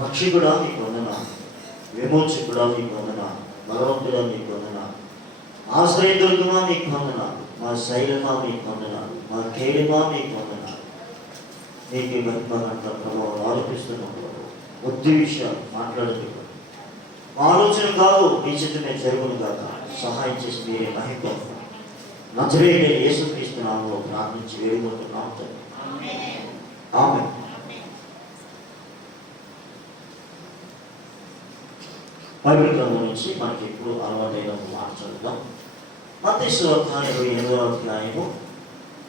రక్షకుడా మీకు వందనాలు, విమోచకుడా మీకు వందనాలు, బలవంతుడా మీకు వందనాలు, ఆశ్రయదుర్గమా మీకు వందనాలు, మా శైలమా మీకు వందనాలు, మా కేడమా మీకు వందనాలు. నీకు మహిమగంట ప్రభావం ఆరోపిస్తున్నప్పుడు కొద్ది విషయాలు మాట్లాడుతూ ఆలోచన కాదు మీ చిత్తమే జరుగును కాక సహాయం చేసి మీరే మహిమ నజరేయుడైన యేసుక్రీస్తు నామములో ప్రార్థించి వేడుకుంటున్నాం. ఆమేన్. బైబిల్ గ్రంథం నుంచి మనకి ఇప్పుడు అలవాటైన మాట్లాడుదాం. మత్తయి సువార్త 28వ అధ్యాయము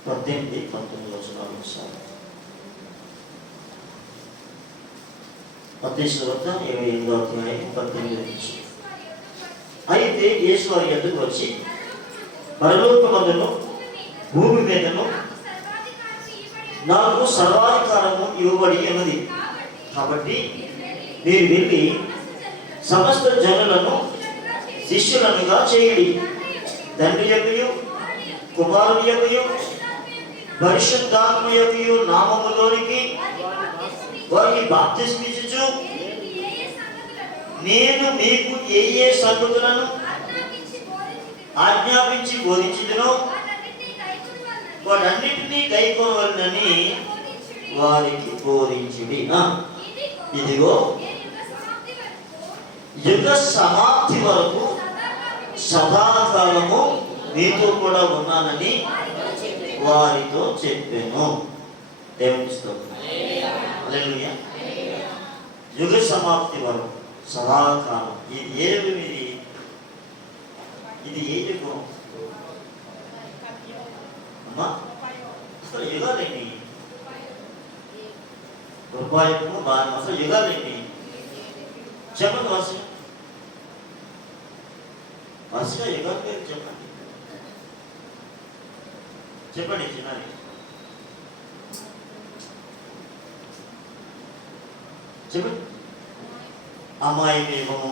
18-19 వచనాలు ఒకసారి. మత్తయి సువార్త 28వ అధ్యాయం 18 నుంచి. అయితే యేసు వారి యొద్దకు వచ్చి, పరలోకమందును భూమి మీదను నాకు సర్వాధికారము ఇవ్వబడి ఉన్నది. కాబట్టి మీరు వెళ్ళి సమస్త జనులను శిష్యులనుగా చేయుడి. తండ్రి యొక్కయు కుమారుని యొక్కయు పరిశుద్ధాత్మ యొక్కయు నామములోనికి వారికి బాప్తిస్మం ఇచ్చుచు, నేను మీకు ఏ ఏ సంగతులను ఆజ్ఞాపించి బోధించుదునో వాటన్నిటినీ కైకొనవలెనని వారికి బోధించుడి. ఇదిగో యుగ సమాప్తి వరకు సదాకాలము మీతో కూడా ఉన్నానని వారితో చెప్పాను. దేవునికి స్తోత్రం. హల్లెలూయా. యుగ సమాప్తి వరకు సదాకాలం. ఇది ఏ యుగం? ఇది ఏ యుగం అమ్మా? అసలు యుగాలేంటి? కృపాయుగము, బాగా అసలు యుగాలేంటి? చెప్పండి వరుసగా. వరుసగా యుగాల పేరు చెప్పండి. చెప్పండి చిన్నారి. చెప్పండి. అమాయక యుగము,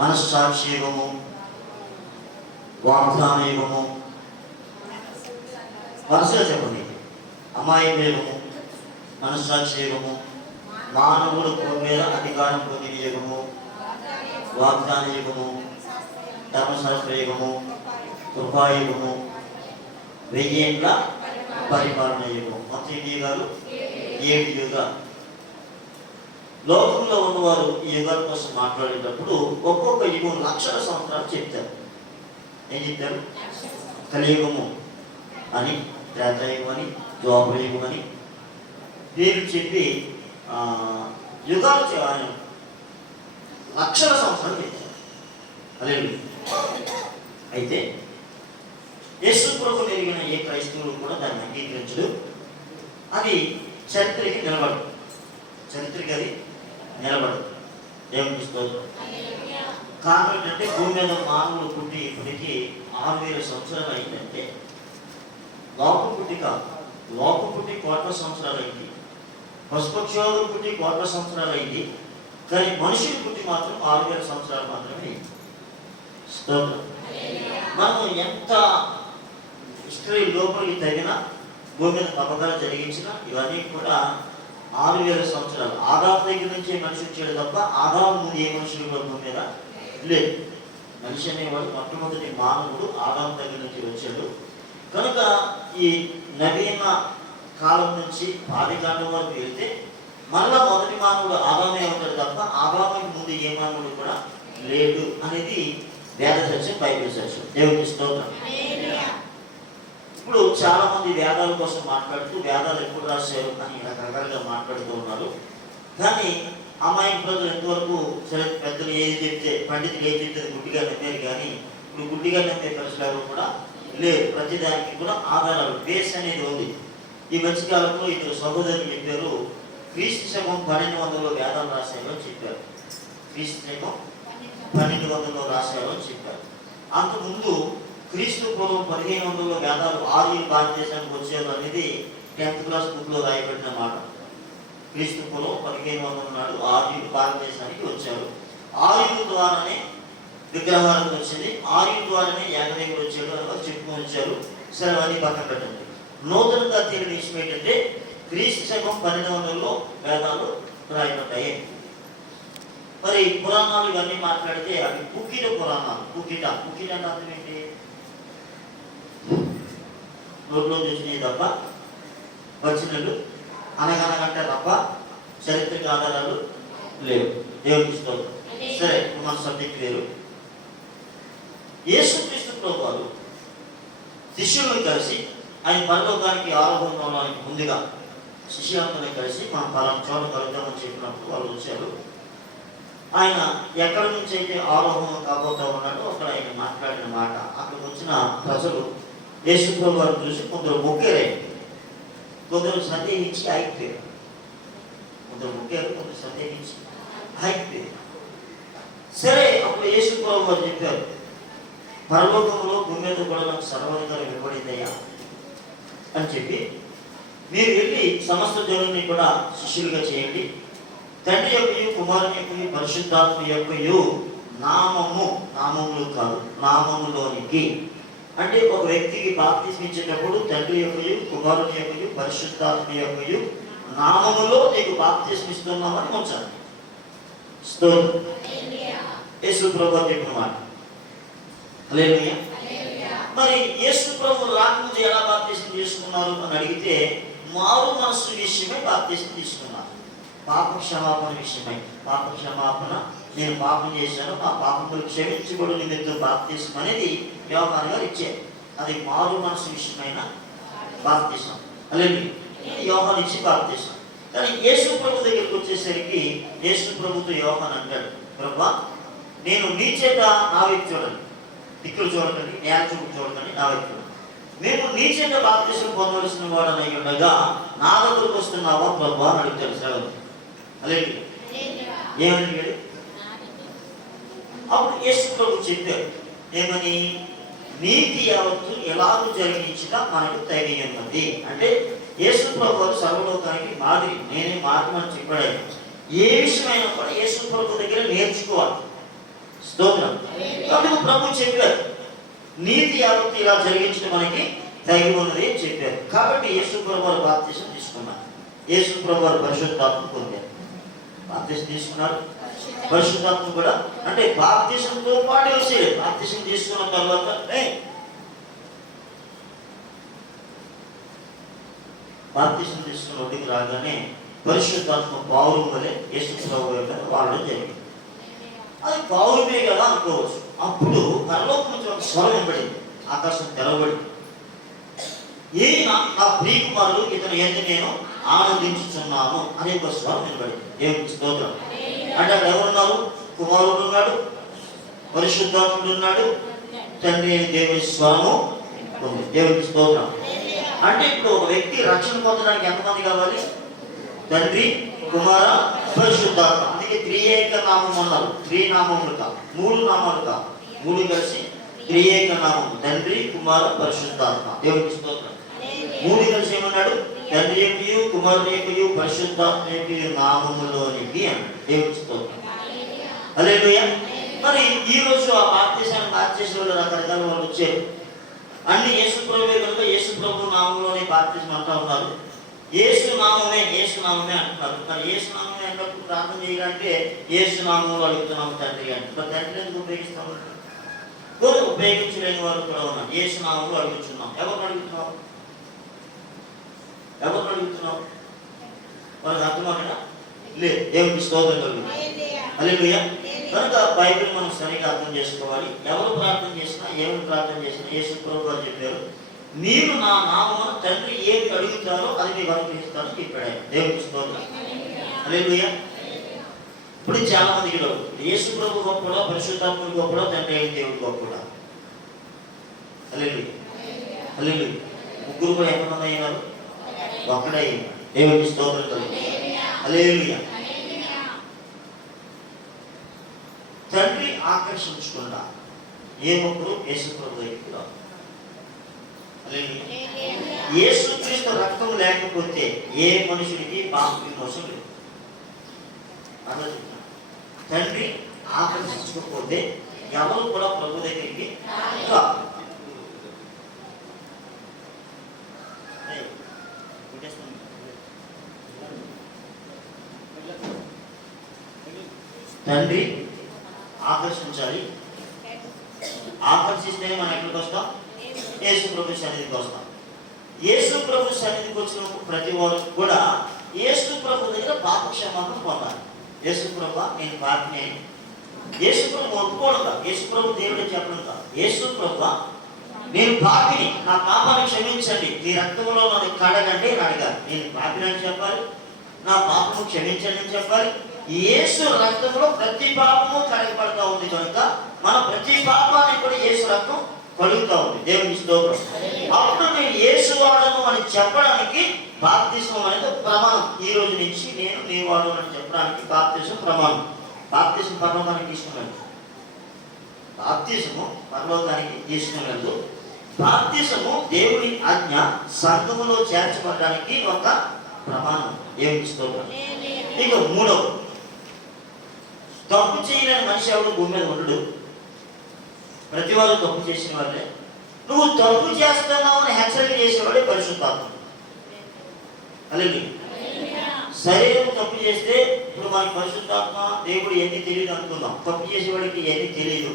మనస్సాక్షి యుగము, వాగ్దాన యుగము. వరుసగా చెప్పండి. అమాయక యుగము, మనస్సాక్షి యుగము, మానవుడు భూమి మీద అధికారం పొందిన యుగము, వాగ్దాన యుగము, ధర్మశాస్త్ర యుగము, కృపాయుగము, 1000 ఏండ్ల పరిపాలన యుగం. మొత్తం ఎన్ని యుగాలు? 7 యుగాలు. లోకంలో ఉన్నవారు ఈ యుగాల కోసం మాట్లాడేటప్పుడు ఒక్కొక్క యుగం లక్షల సంవత్సరాలు చెప్తారు. ఏం చెప్తారు? కలియుగము అని, త్రేతాయుగం అని, ద్వాపరయుగం అని పేరు చెప్పి యుగాలు లక్షల సంవత్సరాలు చెప్తారు. అదే అయితే యేసు ప్రభువుని ఎరిగిన ఏ క్రైస్తవులు కూడా దాన్ని అంగీకరించడు. అది చరిత్రకి నిలబడదు. చరిత్రకి అది నిలబడదు. దేవునికి స్తోత్రం. కారణం ఏంటంటే భూమి మీద మానవుడు పుట్టి ఇప్పటికీ 6000 సంవత్సరాలు అయిందంటే లోకం పుట్టి కాదు. లోకం పుట్టి 1,000,000 సంవత్సరాలు అయింది. పశుపక్షాదులు పుట్టి 1,000,000 సంవత్సరాలు అయింది. కానీ మనుషులు పుట్టి మాత్రం 6,000 సంవత్సరాలు మాత్రమే అయింది. స్తోత్రం. మనం ఎంత హిస్టరీ లోపలికి తగిన భూమి మీద తప్పకాలు జరిగించిన ఇవన్నీ కూడా 6,000 సంవత్సరాలు. ఆదాము దగ్గర నుంచే మనిషి వచ్చాడు తప్ప ఆదాము ముందు ఏ మనుషులు కూడా భూమి మీద లేదు. మనిషి అనేవాడు మొట్టమొదటి మానవుడు ఆదాము దగ్గర నుంచి వచ్చాడు. కనుక ఈ నవీన కాలం నుంచి ఆదికాండం వరకు వెళ్తే మళ్ళా మొదటి మానవుడు ఆదామే ఉంటాడు తప్ప ఆదాముకి ముందు ఏ మానవుడు కూడా లేడు అనేది వేద సత్యం, బైబిల్ సత్యం. దేవునికి స్తోత్రం. ఇప్పుడు చాలా మంది వేదాల కోసం మాట్లాడుతూ వేదాలు ఎప్పుడు రాశారు అని రకరకాలుగా మాట్లాడుతూ ఉన్నారు. కానీ అమాయక ప్రజలు ఎంతవరకు సరే పెద్దలు ఏది చెప్తే, పండితులు ఏది చెప్తే గుడ్డిగా నమ్మారు. కానీ ఇప్పుడు గుడ్డిగా నమ్మే పరిస్థితులు కూడా లేదు. ప్రతిదానికి కూడా ఆధారాలు, బేస్ అనేది ఉంది. ఈ మధ్యకాలంలో ఇద్దరు సహోదరులు చెప్పారు, క్రీస్తు శకం 1200లో వేదాలు రాశారు అని చెప్పారు. క్రీస్తు శకం 1200లో రాశారు అని చెప్పారు. అంతకుముందు క్రీస్తు పూర్వం 1500లో వేదాలు ఆర్యులు భారతదేశానికి వచ్చారు అనేది 10th క్లాస్ బుక్లో రాయబడిన మాట. క్రీస్తు పూర్వం 1500 నాడు ఆర్యులు భారతదేశానికి వచ్చారు. ఆర్యుల ద్వారానే విగ్రహాలకు వచ్చింది, ఆర్యుల ద్వారానే యాగదేవుడు వచ్చాడు అని చెప్పుకొని వచ్చారు. సరే, అవన్నీ పక్కన పెట్టండి. నూతనంగా తెలియని విషయం ఏంటంటే క్రీస్తు శకం 1200లో వేదాలు రాయబడ్డాయి. మరి పురాణాలు ఇవన్నీ మాట్లాడితే అవి కుకిట పురాణాలు. కుకిట అంటే అర్థం ఏంటి? నోట్లో చూసినవి తప్ప, వచ్చినలు అనగనగంటే తప్ప చరిత్రక ఆధారాలు లేవు. దేవుడికి స్తోత్రం. సరే, మన సబ్జెక్ట్ వేరు. యేసుక్రీస్తు ప్రభువారు శిష్యులను కలిసి ఆయన పరలోకానికి ఆరోహణం అవడానికి ముందుగా శిష్యులందరినీ కలిసి మనం పలానా చోట కలుద్దామని చెప్పినప్పుడు వాళ్ళు వచ్చారు. ఆయన ఎక్కడి నుంచి అయితే ఆరోహణం కాబోతా ఉన్నాడో అక్కడ ఆయన మాట్లాడిన మాట, అక్కడికి వచ్చిన ప్రజలు యేసు ప్రభు వారిని చూసి కొందరు మొక్కేరే, కొందరు సందేహించి ఆగిపోయారు. కొందరు మొక్కారు, కొందరు సందేహించి ఆగిపోయారు. సరే, అప్పుడు యేసు ప్రభు వారు చెప్పారు, పరలోకంలో భూమి మీద కూడా నాకు సర్వాధికారం ఇవ్వబడిందయ్యా అని చెప్పి, మీరు వెళ్ళి సమస్త జనుల్ని కూడా శిష్యులుగా చేయండి. తండ్రి యొక్కయు కుమారుని యొక్కయు పరిశుద్ధాత్మ యొక్కయు నామములు కాదు, నామములోనికి. అంటే ఒక వ్యక్తికి బాప్తిస్మం ఇచ్చేటప్పుడు తండ్రి యొక్కయు కుమారుని యొక్కయు పరిశుద్ధాత్మ యొక్కయు నామములో నీకు బాప్తిస్మం ఇస్తున్నామని ఉంచాలి. స్తోత్రం. యేసు ప్రభు చెప్పిన మాట. హల్లెలూయా. మరి యేసు ప్రభు రాకముందు ఎలా బాప్తిస్మం తీసుకున్నారు అని అడిగితే, మారు మనస్సు విషయమై బాప్తిస్మం తీసుకున్నారు. పాప క్షమాపణ విషయమై, పాప క్షమాపణ, నేను పాపం చేశాను, ఆ పాపములు క్షమించబడు నిమిత్తం బాప్తిస్మం అనేది యోహాను గారు ఇచ్చారు. అది మారు మనసు విషయమైన బాప్తిస్మం. హల్లెలూయా. యోహాను ఇచ్చి బాప్తిస్మం. కానీ యేసు ప్రభు దగ్గరికి వచ్చేసరికి యేసు ప్రభుతో యోహాను అంటాడు, ప్రభువా, నేను నీ చేత నా వైపు చూడండి, దిక్కులు చూడకండి, నేల చూపు చూడకండి, నా వైపు చూడండి. మేము నీ చేత బాప్తిస్మం పొందవలసిన వాడనై ఉండగా నా దగ్గరకు వస్తున్నావా ప్రభువా అని అడుగుతాడు శ్రవణ్. హల్లెలూయా. ఏమని అడిగాడు? అప్పుడు యేసు ప్రభు చెప్పాడు, ఏమని? నీతి యావత్తు ఎలాగూ జరిగించిన మనకు తగి ఉన్నది. అంటే యేసు ప్రభు వారు సర్వలోకానికి మాదిరి, నేనే మార్గమని చెప్పాడు. ఏ విషయమైనా కూడా యేసు ప్రభు దగ్గర నేర్చుకోవాలి. స్తోత్రం. కాబట్టి ప్రభు చెప్పారు, నీతి యావత్తు ఇలా జరిగించడం మనకి తగి ఉన్నది అని చెప్పారు. కాబట్టి యేసు ప్రభు వారు బాప్తిస్మం తీసుకున్నారు. యేసు ప్రభు వారు పరిశుద్ధాత్మ పొందారు. బాప్తిస్మం తీసుకున్నారు, పరిశుద్ధాత్మ కూడా. అంటే బాప్తిస్మంతో పాటు వచ్చేది. బాప్తిస్మం తీసుకున్న తర్వాత బాప్తిస్మం తీసుకున్న ఒడ్డుకి రాగానే పరిశుద్ధాత్మ పావురం వలె యేసు ప్రభు యొక్క వాడడం జరిగింది. అది పావురమే కదా అనుకోవచ్చు. అప్పుడు పరలోకం నుంచి ఒక స్వరం వినబడింది, ఆకాశం తెరవబడింది. ఈయన నా ప్రియకుమారుడు, ఇతను ఏంటి నేను ఆనందించుచున్నాను అనే ఒక స్వరం వినబడింది. దేవునికి స్తోత్రం. అంటే అక్కడ ఎవరున్నారు? కుమారుడు ఉన్నాడు, పరిశుద్ధాత్ముడు ఉన్నాడు, తండ్రి అయిన దేవుని స్వరము ఉంది. దేవునికి స్తోత్రం. అంటే ఇప్పుడు ఒక వ్యక్తి రక్షణ పొందడానికి ఎంతమంది కావాలి? తండ్రి, కుమార, పరిశుద్ధాత్మ. అందుకే త్రియేక నామం అన్నారు. త్రినామములు కాదు, 3 నామాలు కాదు, 3 కలిసి త్రియేక నామం. తండ్రి, కుమార, పరిశుద్ధాత్మ. దేవునికి స్తోత్రం. 3 కలిసి ఏమన్నాడు? తండ్రి యొక్కయు కుమారుని యొక్కయు పరిశుద్ధాత్మ యొక్కయు నామములోనికి అన్నాడు. దేవునికి స్తోత్రం. హల్లెలూయా. మరి ఈ రోజు ఆ బాప్తిసాన్ని మార్చేసే వాళ్ళు రకరకాల వాళ్ళు వచ్చారు. అన్ని యేసు ప్రభువే కనుక యేసు ప్రభు నామంలోనే బాప్తిసం అంటా ఉన్నారు. యేసు నామమే అంటున్నారు. మరి యేసు నామమే అన్నప్పుడు ప్రార్థన చేయాలంటే యేసు నామంలో అడుగుతున్నాము తండ్రి అంటే. మరి తండ్రి ఎందుకు ఉపయోగిస్తాము? కొన్ని ఉపయోగించలేని వారు కూడా ఉన్నారు. యేసు నామంలో అడుగుతున్నాం. ఎవరిని అడుగుతున్నావు? వాళ్ళకి అర్థమవునా? లేదు. దేవునికి స్తోత్రం కలుగుతుంది. హల్లెలూయా. కనుక బైబిల్ మనం సరిగా అర్థం చేసుకోవాలి. ఎవరు ప్రార్థన చేసినా, ఏమి ప్రార్థన చేసినా యేసు ప్రభు వారు చెప్పారు, మీరు నా నామమున తండ్రి ఏమి అడుగుతారో అది మీకు అనుగ్రహిస్తారని చెప్పాడు. దేవునికి స్తోత్రం. హల్లెలూయా. ఇప్పుడు చాలా మందికి యేసు ప్రభు గొప్పడా, పరిశుద్ధాత్ముడు గొప్పడా, తండ్రి అయిన దేవుడు గొప్పడా? హల్లెలూయా. హల్లెలూయా. ముగ్గురు కూడా ఎంతమంది అయినారు? ఒక్కడే. దేవునికి స్తోత్రం కలుగుతుంది. హల్లెలూయా. తండ్రి ఆకర్షించకుండా ఏ ఒక్కరు యేసు ప్రభు దగ్గరికి రాదు. యేసుక్రీస్తు రక్తం లేకపోతే ఏ మనుషుడికి పాప విమోచన లేదు. అలా తండ్రి ఆకర్షించకపోతే ఎవరు కూడా ప్రభు దగ్గరికి రాదు. తండ్రి ఆకర్షించాలి. ఆకర్షిస్తేనే మనం ఎక్కడికి వస్తాం? యేసు ప్రభు సన్నిధికి వస్తాం. యేసు ప్రభు సన్నిధికి వచ్చినప్పుడు ప్రతి వారు కూడా యేసు ప్రభు దగ్గర పాప క్షమాపణ పొందాలి. యేసు ప్రభు నేను పాపినే, యేసు ప్రభు ఒప్పుకోవడం కాదు, యేసు ప్రభు దేవుడే చెప్పడం కాదు, యేసు ప్రభు నేను పాపిని, నా పాపాన్ని క్షమించండి, మీ రక్తంలో నన్ను కడగండి అని అడగాలి. నేను పాపిని అని చెప్పాలి, నా పాపము క్షమించండి అని చెప్పాలి. యేసు రక్తంలో ప్రతి పాపము కడగబడతా ఉంది కనుక మన ప్రతి పాపాన్ని కూడా యేసు రక్తం కలుగుతా ఉంది. దేవుని స్తోత్రం. అప్పుడు నేను యేసు వాడను అని చెప్పడానికి బాప్తిస్మం అనేది ప్రమాణం. ఈ రోజు నుంచి నేను నీ వాడు అని చెప్పడానికి బాప్తిస్మం ప్రమాణం. బాప్తిస్మం పరలోకానికి ఇష్టం, బాప్తిస్మము పరలోకానికి ఇష్టం లేదు. బాప్తిస్మము దేవుని ఆజ్ఞ సంఘములో చేర్చబడడానికి ఒక ప్రమాణం. దేవుని స్తోత్రం. ఇక మూడవ, తప్పు చేయలేని మనిషి ఎవడు భూమి మీద ఉండడు. ప్రతి వారు తప్పు చేసిన వాళ్ళే. నువ్వు తప్పు చేస్తున్నావు అని హెచ్చరిక చేసేవాడే పరిశుద్ధాత్మ. అలాగే శరీరం తప్పు చేస్తే ఇప్పుడు మనకి పరిశుద్ధాత్మ దేవుడు ఎన్ని తెలియదు అనుకుందాం. తప్పు చేసేవాడికి ఎన్ని తెలియదు,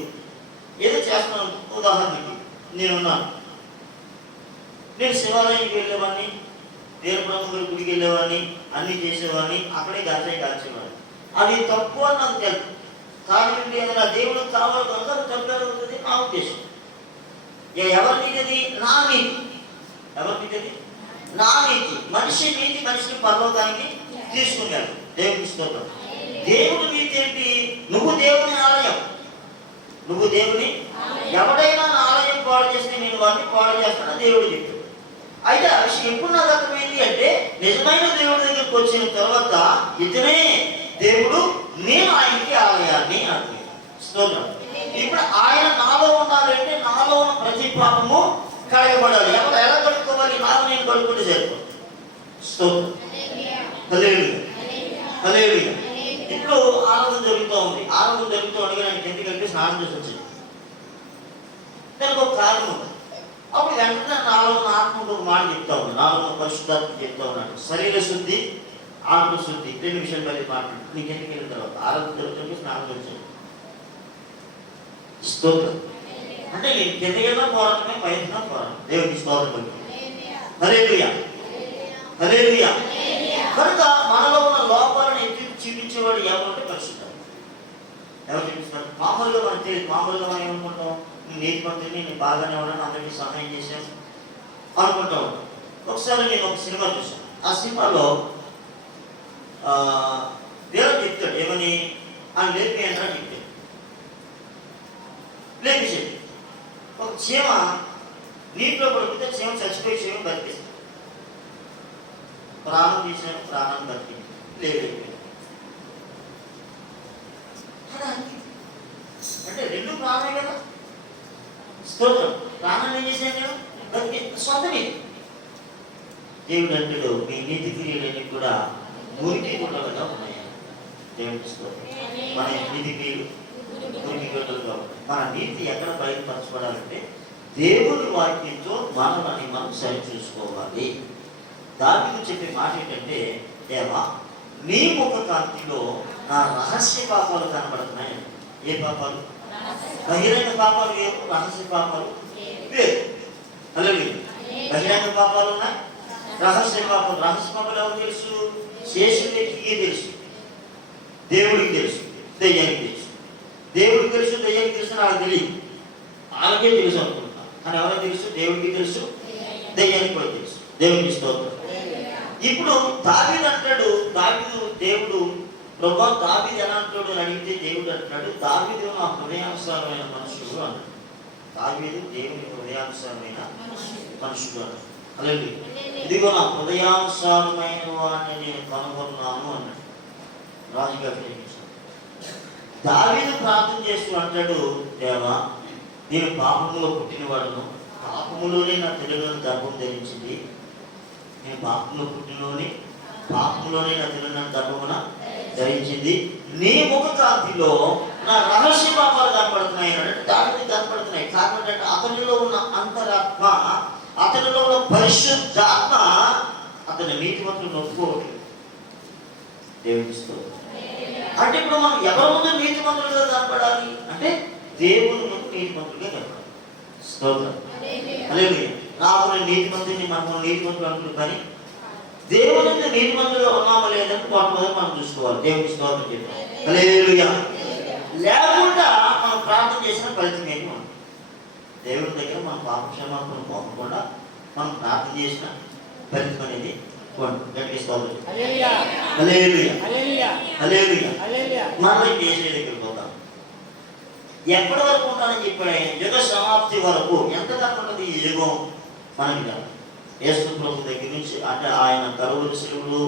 ఏదో చేస్తున్నాను. ఉదాహరణకి నేనున్నాను, నేను శివాలయానికి వెళ్ళేవాడిని, వీరబ్రహ్మ గుడికి వెళ్ళేవాడిని, అన్ని చేసేవాడిని, అక్కడే గంజాయి కాల్చేవాడిని. అది తప్పు అని నాకు తెలుసు. కాబట్టి ఏదైనా దేవుడు కావాలి కనుక అది తప్పు అవుతుంది నా ఉద్దేశం. ఎవరి నీతిది? నా నీతి. ఎవరి నీతిది? నా నీతి. మనిషి నీతి మనిషిని పరలోకానికి తీసుకున్నాడు. దేవుని స్తోత్రం. దేవుడు నీతి ఏంటి? నువ్వు దేవుని ఆలయం, నువ్వు దేవుని. ఎవడైనా నా ఆలయం పాడు చేస్తే నేను వాడిని పాడు చేస్తానని దేవుడు చెప్పాడు. అయితే ఆ విషయం ఎప్పుడు నాకు అర్థమైంది అంటే, నిజమైన దేవుడి దగ్గరికి వచ్చిన తర్వాత ఇతనే దేవుడు, నేను ఆయనకి ఆలయాన్ని అంటున్నాను. స్తోత్రం. ఇప్పుడు ఆయన నాలో ఉన్నారంటే నాలో ఉన్న ప్రతి పాపము కడగబడాలి. ఎవరు ఎలా కడుక్కోవాలి? నాకు నేను కడుక్కుంటే సరిపోతుంది. స్తోత్రం. హల్లెలూయా, హల్లెలూయా. ఇప్పుడు ఆరాధన జరుగుతూ ఉంది. ఆరాధన జరుగుతూ ఉండగా నేను కిందకి వెళ్ళి స్నానం చేసి వచ్చింది. దానికి ఒక కారణం ఉంది. అప్పుడు వెంటనే నాలో ఉన్న ఆత్మకు ఒక మాట చెప్తా ఉన్నాడు, నాలో ఉన్న పరిశుద్ధాత్మ చెప్తా ఉన్నాడు. శరీర శుద్ధి, ఆత్మశుద్ధి, రెండు విషయాలు మళ్ళీ మాట్లాడు. నీకు ఎందుకు వెళ్ళిన తర్వాత ఆరాధన జరుగుతుంది, స్నానం చేసి. స్తోత్రం. అంటే నేను కిందగా పోరాటమే, పైన పోరాటం. దేవునికి స్తోత్రం. హల్లెలూయా, హల్లెలూయా. కనుక మనలో ఉన్న లోపాలను ఎత్తి చూపించేవాడు ఎవరంటే పరిశుద్ధాత్మ. ఎవరు చూపిస్తారు? మామూలుగా మనకు తెలియదు. మామూలుగా మనం ఏమనుకుంటాం? నీతి మంత్రిని, నేను బాగానే ఉన్నాను, అందరికీ సహాయం చేశాను అనుకుంటా ఉంటాం. ఒకసారి నేను ఒక సినిమా చూసాను. ఆ సినిమాలో దేవుడు చెప్తాడు ఏమని, అని లేపి అంటారని చెప్తాడు. లేపేసేది ఒక చీమ నీటిలో పడిపోతే చీమ చచ్చిపోయి చీమ బతికేస్తుంది. ప్రాణం తీసిన ప్రాణం బతికింది, లేదు. అంటే రెండు ప్రాణమే కదా. స్తోత్రం. ప్రాణం ఏం చేశాను నేను? బతికి సొంత నీతి. దేవుడు అంటాడు, మీ నీతి క్రియలన్నీ కూడా మురికి గుండలుగా ఉన్నాయి. దేవుడికి స్తోత్రం. మన నీతి క్రియలు మురికి గుండలుగా ఉన్నాయి. మన నీతి ఎక్కడ బయటపరచబడాలంటే దేవుని వాక్యంతో మనల్ని మనం సరి చూసుకోవాలి. దావీదు చెప్పే మాట ఏంటంటే, దేవా నీ ముఖ కాంతిలో నా రహస్య పాపాలు కనబడుతున్నాయి. ఏ పాపాలు? బహిరంగ పాపాలు వేరు, రహస్య పాపాలు వేరు. అలాగే బహిరంగ పాపాలు ఉన్నాయి, రహస్య పాపాలు. రహస్య పాపాలు ఎవరు తెలుసు? చేసిన వ్యక్తికి తెలుసు, దేవుడికి తెలుసు, దయ్యానికి తెలుసు. దేవుడికి తెలుసు, దయ్యానికి తెలుసు, నాకు తెలియదు. వాళ్ళకే తెలుసు అనుకుంటా. కానీ ఎవరికి తెలుసు? దేవుడికి తెలుసు, దయ్యానికి కూడా తెలుసు. దేవుడికి స్తోత్రం. ఇప్పుడు దావీదు అంటాడు, దావీదు దేవుడు ప్రభా దావీదు ఎలా అంటాడు అని అడిగితే దేవుడు అంటున్నాడు, దావీదు నా హృదయానుసారమైన మనుషుడు అన్నాడు. దావీదు దేవుని హృదయానుసారమైన మనుషుడు అన్నాడు. అలాగే ఇదిగో నా హృదయానుసారమైన వాడిని నేను కనుగొన్నాను అన్నాడు రాజుగారు. దావీదు ప్రార్థన చేస్తూ అంటాడు, దేవా నేను పాపములో పుట్టినవాడును, పాపములోనే నా తల్లిదండ్రులను గర్భం ధరించింది. నేను పాపంలో పుట్టినలోని పాపంలోనే నా తల్లిదండ్రులను గర్భమున ధరించింది. నీ ముఖ కాంతిలో నా రహస్య పాపాలు కనపడుతున్నాయి అంటే దానికి కనపడుతున్నాయి. కారణం ఏంటంటే అతనిలో ఉన్న అంతరాత్మ, అతనిలో ఉన్న పరిశుద్ధాత్మ అతని నీతిమంతులను ఒప్పుకోవట్లేదు. దేవుడిస్తూ అంటే ఇప్పుడు మనం ఎవరి ముందు నీతిమంతులుగా కనపడాలి అంటే దేవుని ముందు నీతిమంతులుగా కనపడాలి. స్తోత్రం. హల్లెలూయా. నాకు నేను నీతిమంతుని, మనకు నీతిమంతులు అంటున్నారు, కానీ దేవుని ముందు నీతిమంతులుగా ఉన్నామా లేదని మొట్టమొదటి మనం చూసుకోవాలి. దేవుని స్తోత్రం చెప్పాలి. హల్లెలూయా. లేకుండా మనం ప్రార్థన చేసిన ఫలితం ఏంటి? మనం దేవుని దగ్గర మన పాప క్షమాపణ పొందకుండా మనం ప్రార్థన చేసిన ఫలితం అనేది గట్టిగా స్తోత్రం. మనం చేసే దగ్గరికి పోతాం. ఎప్పటి వరకు ఉంటానని చెప్పాడు ఆయన? యుగ సమాప్తి వరకు. ఎంత తక్కువ ఈ యుగం మనకి కాదు. యేసు ప్రభు దగ్గర నుంచి, అంటే ఆయన కలువరి శిలువలో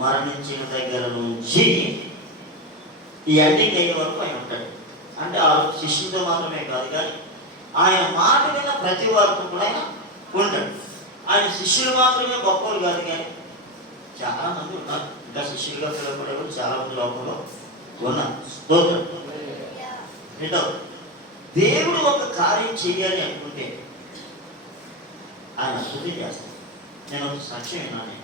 మరణించిన దగ్గర నుంచి ఈ ఎండింగ్ అయ్యే వరకు ఆయన ఉంటాడు. అంటే ఆ శిష్యులతో మాత్రమే కాదు, కానీ ఆయన మాట మీద ప్రతి వారికి కూడా ఆయన ఉంటాడు. ఆయన శిష్యులు మాత్రమే గొప్పలు కాదు, కానీ చాలా మంది ఉన్నారు. ఇంకా శిష్యులుగా పిలువబడేవారు చాలా మంది లోకంలో ఉన్నారు. స్తోత్రం. దేవుడు ఒక కార్యం చేయాలి అనుకుంటే ఆయన అద్భుతం చేస్తాడు. నేను ఒక సాక్ష్యం విన్నాను.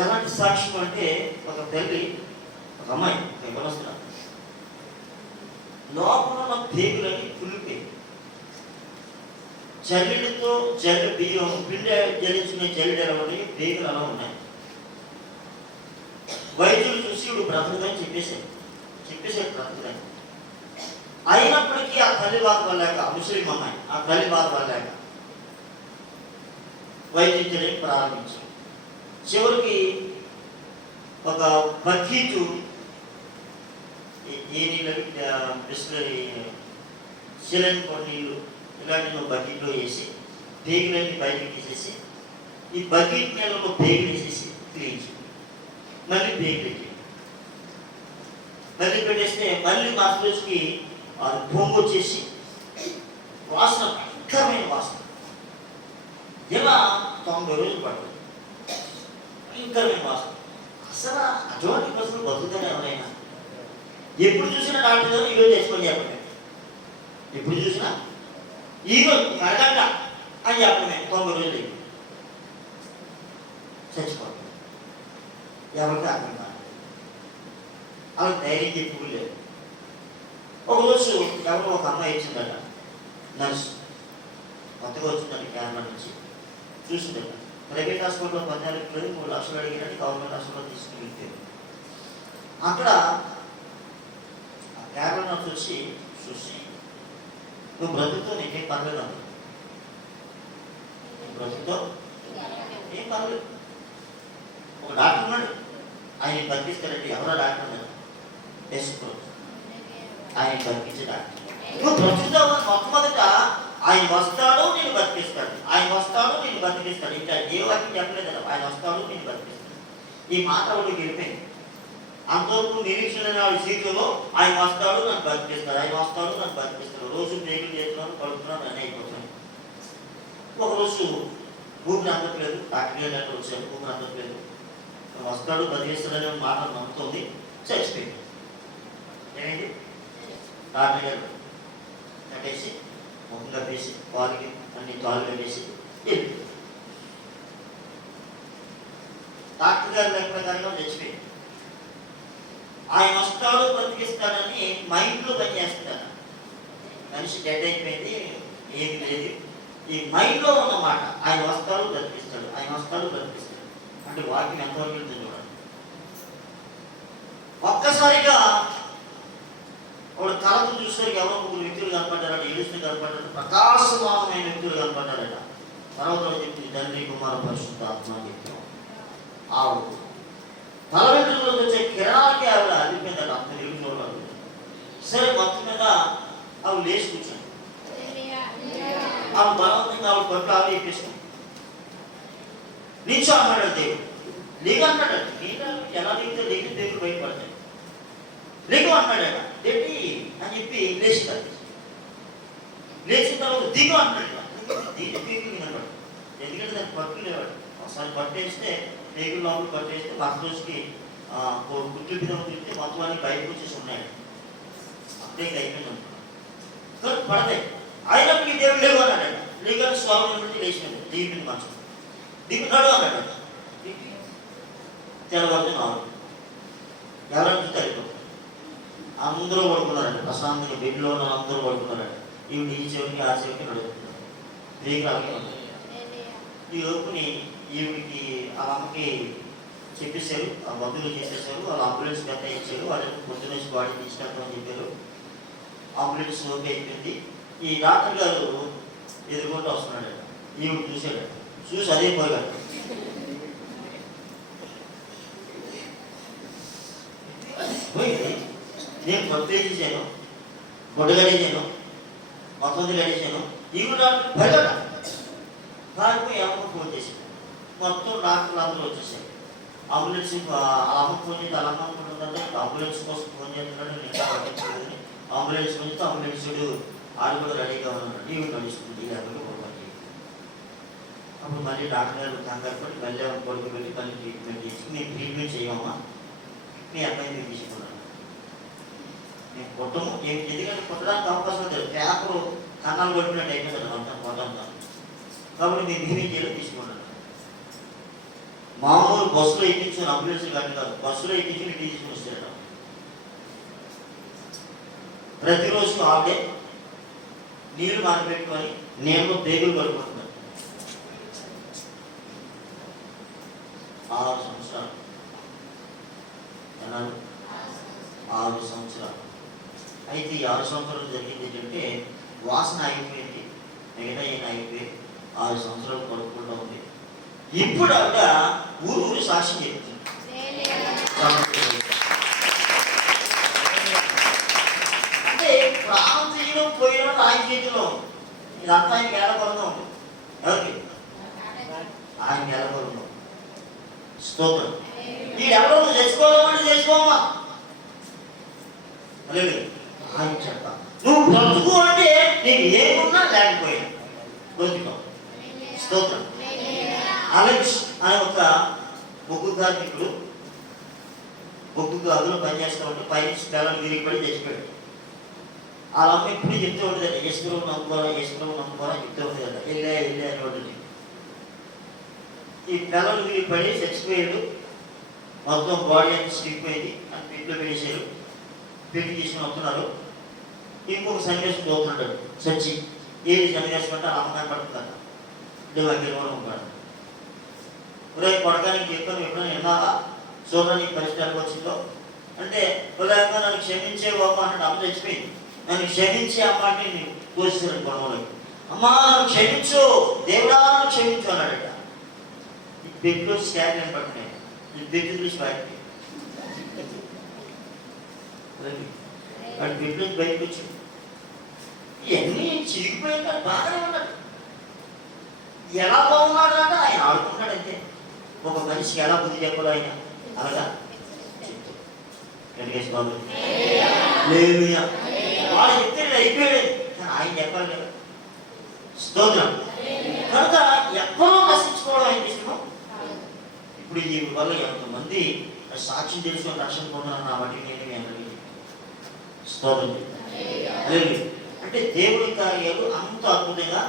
ఎలాంటి సాక్ష్యం అంటే, ఒక తల్లి, ఒక అమ్మాయి, ఒక యవనస్తురాలు, లోపల ఉన్న పేగులని కుళ్ళిపోయి జల్లెడితో బియ్యం పిండి జల్లించుకునే జల్లెడు ఎలా ఉన్నాయి, పేగులు అలా ఉన్నాయి. వైద్యులు చూసి ఇప్పుడు బ్రతకదని చెప్పేసాడు బ్రతకదని. అయినప్పటికీ ఆ తల్లి బాధపడలేక, ముస్లిం అమ్మాయి, ఆ తల్లి బాధపడలేక వైద్యించడానికి ప్రారంభించారు. చివరికి ఒక బకీటు, ఏ నీళ్ళు, బిస్లరీ, సిలైన్ నీళ్ళు ఇలాంటి బకెట్లో వేసి పేగులన్నీ బయటకు తీసేసి ఈ బకెట్ నీళ్ళలో పేగులు వేసేసి క్లీన్, మళ్ళీ పేగులు మళ్ళీ పెట్టేస్తే మళ్ళీ మరుసటి రోజుకి అది పొంగు వచ్చేసి వాసన, భయంకరమైన వాసన. ఇలా 90 రోజులు పడుతుంది. భయంకరమైన వాసన. అసలు అటువంటి పరిస్థితులు బతుకుతానే ఎవరైనా? ఎప్పుడు చూసినా డాక్టర్ గారు ఈరోజు తెచ్చుకొని చెప్పండి, ఎప్పుడు చూసినా ఈరోజు అరగంట అని చెప్పడమే. 90 రోజులు చచ్చిపోతుంది. ఎవరికి అర్థం కాదు. అలా ధైర్యం చెప్పుకు లేదు. ఒకరోజు ఎవరో ఒక అమ్మాయి ఇచ్చిందట, నర్సు, కొత్తగా వచ్చిందట కేరళ నుంచి. చూసిందట, ప్రైవేట్ హాస్పిటల్లో 14 లక్షలు అడిగినట్టు గవర్నమెంట్ హాస్పిటల్లో తీసుకుని వెళ్ళారు. అక్కడ కేరళ నర్సు వచ్చి చూసి, నువ్వు బ్రతుకుతో నీకేం పర్లేదు అంది. బ్రతుకుతో ఏం పర్లేదు. ఒక డాక్టర్ ఉన్నాడు, ఆయన బతికిస్తారంటే ఎవరో డాక్టర్ ఉన్నాడు, వేసుకోవచ్చు. ఆయన బతికించే డాక్టర్. నువ్వు బ్రతుకుతావు అని మొట్టమొదట ఆయన వస్తాడు, నేను బతికిస్తాడు. ఆయన వస్తాడు, నేను బతికిస్తాడు. ఇంకా ఏ వాక్యం చెప్పలేదు. ఆయన వస్తాడు, నేను బతికిస్తాడు. ఈ మాట ఒకటి గెలిపోయింది. అంతవరకు నిరీక్షణ సీట్లో ఆయన వస్తాడు, నన్ను బతికిస్తాడు, ఆయన వస్తాడు, నన్ను బతికిస్తాడు. రోజు పేగులు చేస్తున్నాను, కడుపుతున్నాను, అన్నీ అయిపోతున్నాను. ఒకరోజు ఊపిరి అందట్లేదు, డాక్టర్ గారు వచ్చారు, ఊపిరి అందట్లేదు, వస్తాడు బతికిస్తాడనే మాట నమ్ముతుంది, చచ్చిపోయింది. ఏమైంది? డాక్టర్ గారు కట్టేసి, ముఖం కట్టేసి, పాలకి అన్ని తాళ్ళు కట్టేసి వెళ్ళి డాక్టర్ గారు లెక్క ప్రకారంగా చచ్చిపోయింది. ఆయన వస్తాడు, బతికిస్తాడని మైండ్లో పనిచేస్తాడు. మనిషి డెడ్ అయిపోయింది, ఏమి లేదు. ఈ మైండ్లో ఉన్నమాట ఆయన వస్తాడు, బ్రతికిస్తాడు, ఆయన వస్తాడు, బ్రతికిస్తాడు అంటే వాక్యం ఎంతవరకు వెళ్తుంది చూడండి. ఒక్కసారిగా వాడు కళకు చూసేసరికి ఎవరో 3 వ్యక్తులు కనపడ్డారట, ఏడుస్తూ కనపడ్డారు, ప్రకాశమానమైన వ్యక్తులు కనపడ్డారట. తర్వాత చెప్పింది, తండ్రి, కుమార, పరిశుద్ధాత్మ అని చెప్తాం. ఆవిడ తల వెంట్రుకలకు వచ్చే కిరణాలకి ఆవిడ అదిపోయిందట, అంత నిలుగు చూడాలి. సరే, మొత్తం మీద ఆవిడ లేచి కూర్చొని ఆవిడ బలవంతంగా ఆవిడ పట్టు ఆవిడ ఎక్కేసాం. నించో అన్నాడు దేవుడు. లేక అన్నాడు, నేను ఎలా దిగితే లేకి దేవుడు బయటపడతాడు. లేకు అన్నాడట. ఏంటి అని చెప్పి లేచింది. లేచిన తర్వాత దిగు అంటాడు. దీని పేగులు వినబడు, ఎందుకంటే దాన్ని పట్టు లేవాడు. ఒకసారి పట్టేస్తే పేగులు లోపల పట్టేస్తే మరుసటి రోజుకి గుడ్లు మీద తింటే మొత్తం అన్ని బయటకు వచ్చేసి ఉన్నాయి. అప్పుడే అయిపోయింది అనుకున్నాను, పడతాయి. అయినప్పటికీ దేవుడు లేవు అన్నాడట. లేక స్వామి నుండి లేచినాడు, దిగిపోయింది మంచం. దిగుతాడు అన్నాడు. తెల్లవారు 4 ఎవరైనా చూస్తారు అందరూ పడుకున్నారండి, ప్రశాంతంగా బెడ్లో అందరూ పడుకున్నారండి. ఈవిడ ఈ చెవికి ఆ చెవికి నడుపుతున్నారు, వేగరాలకి. ఈ లోపుని ఈవిడికి ఆ అమ్మకి చెప్పేశారు, ఆ బంధువులు చెప్పేశారు, వాళ్ళు అంబులెన్స్ గంట ఇచ్చారు, వాళ్ళకి పొద్దున్న బాడీ తీసుకెళ్తామని చెప్పారు. అంబులెన్స్ ఓకే అయిపోయింది. ఈ డాక్టర్ గారు ఎదుర్కొంటూ వస్తున్నాడు, ఈవిడ చూశాడు, చూసి అదే పోయాడు. పోయింది. నేను కొత్త చేశాను, గుడ్డ గడిచాను, మొత్తం గడిచాను. ఈవిడ డాక్టర్ భయపడ్డా, కాకపోతే అమ్మకు ఫోన్ చేశాను. మొత్తం డాక్టర్లు అందరూ వచ్చేసారు. అంబులెన్స్ అమ్మకు ఫోన్ చేసి అలా అనుకుంటుందంటే అంబులెన్స్ కోసం ఫోన్ చేస్తున్నాడు, నేను పట్టించలేదని అంబులెన్స్ నుంచి అంబులెన్సుడు ఆడు కూడా రెడీగా ఉన్నాడు. ఈవిడ నడుస్తుంది లేకపోతే పోవాలి. అప్పుడు మళ్ళీ డాక్టర్ గారు కంగారు పడి మళ్ళీ కొడుకు వెళ్ళి మళ్ళీ ట్రీట్మెంట్ చేసి, మేము ట్రీట్మెంట్ చేయమమ్మా, మీ అబ్బాయి మీరు తీసుకున్నాను, మేము కుట్టము. ఎందుకంటే కుట్టడానికి అవకాశం లేదు, పేపరు కన్నాలు కొట్టినట్టు అయిపోతుంది అంతా మొత్తంతా. కాబట్టి మేము మేమే చేయాలో తీసుకున్నాను. మామూలు బస్సులో ఎక్కించుకుని అంబులెన్స్ కానీ కాదు, బస్సులో ఎక్కించుకుని ఇంటికి తీసుకుని వస్తాడు. ప్రతిరోజు ఆవిడే నీళ్లు మానిపెట్టుకొని నేను పేగులు పడుకుంటున్నాను. 6 సంవత్సరాలు అన్నాను, 6 సంవత్సరాలు. అయితే ఈ 6 సంవత్సరాలు జరిగింది ఏంటంటే వాసన అయిపోయింది, మిగతా ఏం అయిపోయి 6 సంవత్సరాలు పడుకుంటూ ఉంది. ఇప్పుడు ఆవిడ ఊరు సాక్ష్యం చెప్తుంది. అంటే ప్రాణం తీయడం పోయిన ఆయన చేతిలో, ఇదంతా ఆయన గెలబలం ఉంది. ఎవరికి? ఆయన గెలబలం. స్తోత్రం. వీడెవరో నువ్వు తెచ్చుకోవాలంటే తెచ్చుకోమ్మా, అలాగే ఆయన చెప్తా. నువ్వు బ్రతుకు అంటే నీకు ఏమున్నా లేకపోయినా బ్రతుకో. స్తోత్రం. అలెక్స్ అనే ఒక బొగ్గు కార్మికుడు బొగ్గు గదిలో పనిచేస్తూ ఉంటే పైన పిల్లలు విరిగిపడి చచ్చిపోయాడు. వాళ్ళ అమ్మ ఎప్పుడు చెప్తూ ఉంటుంది, యశ్వరం నమ్ముకోరా చెప్తూ ఉంటుంది కదా, వెళ్ళే అని ఉంటుంది. ఈ పిల్లలు విరిగిపడి చచ్చిపోయాడు, మొత్తం బాడీ అంతా స్టిక్పోయింది, అని పెట్టులో పెట్టేశారు. పెట్టి తీసుకుని వస్తున్నారు. ఇంకొక సన్యాసం పోతున్నాడు చచ్చి. ఏది సన్యాసం అంటే అమ్మ కనపడుతుందట, ఉంటాడు. రేపు కొడకానికి చెప్పాను, ఎప్పుడైనా విన్నావా చూడడానికి పరిష్కారం వచ్చిందో అంటే, ఉదయంగా నన్ను క్షమించే అమ్మ అంటే అమ్మ చచ్చిపోయింది, నన్ను క్షమించే అమ్మ అంటే నేను కోసేసాను గొడవలకి. అమ్మా నన్ను క్షమించు, దేవుడా నన్ను క్షమించు అన్నాడట. ఈ బెడ్లో స్కాన్ కనపడుతున్నాయి, ఈ బెడ్ చూసి బయటకి వాడి బెడ్ నుంచి బయటకు వచ్చాడు. ఇవన్నీ చిరిగిపోయిన బాగానే ఉన్నాడు. ఎలా బాగున్నాడు అంటే ఆయన ఆడుకుంటాడు అంతే. ఒక మనిషికి ఎలా బుద్ధి చెప్పాలో ఆయన అలాగా చెప్తాడు. వాడు చెప్తే అయిపోయాడు, కానీ ఆయన చెప్పాలి కదా. స్తోత్రం. కనుక ఎవ్వరూ నశించుకోవడం ఆయన ఇష్టం. ఇప్పుడు ఈ వల్ల ఎంతమంది సాక్ష్యం తెలుసుకొని రక్షణ పొందాలని నా వాటికి నేను అందరికీ స్తోత్రం. అంటే దేవుడి కార్యాలు అంత అద్భుతంగా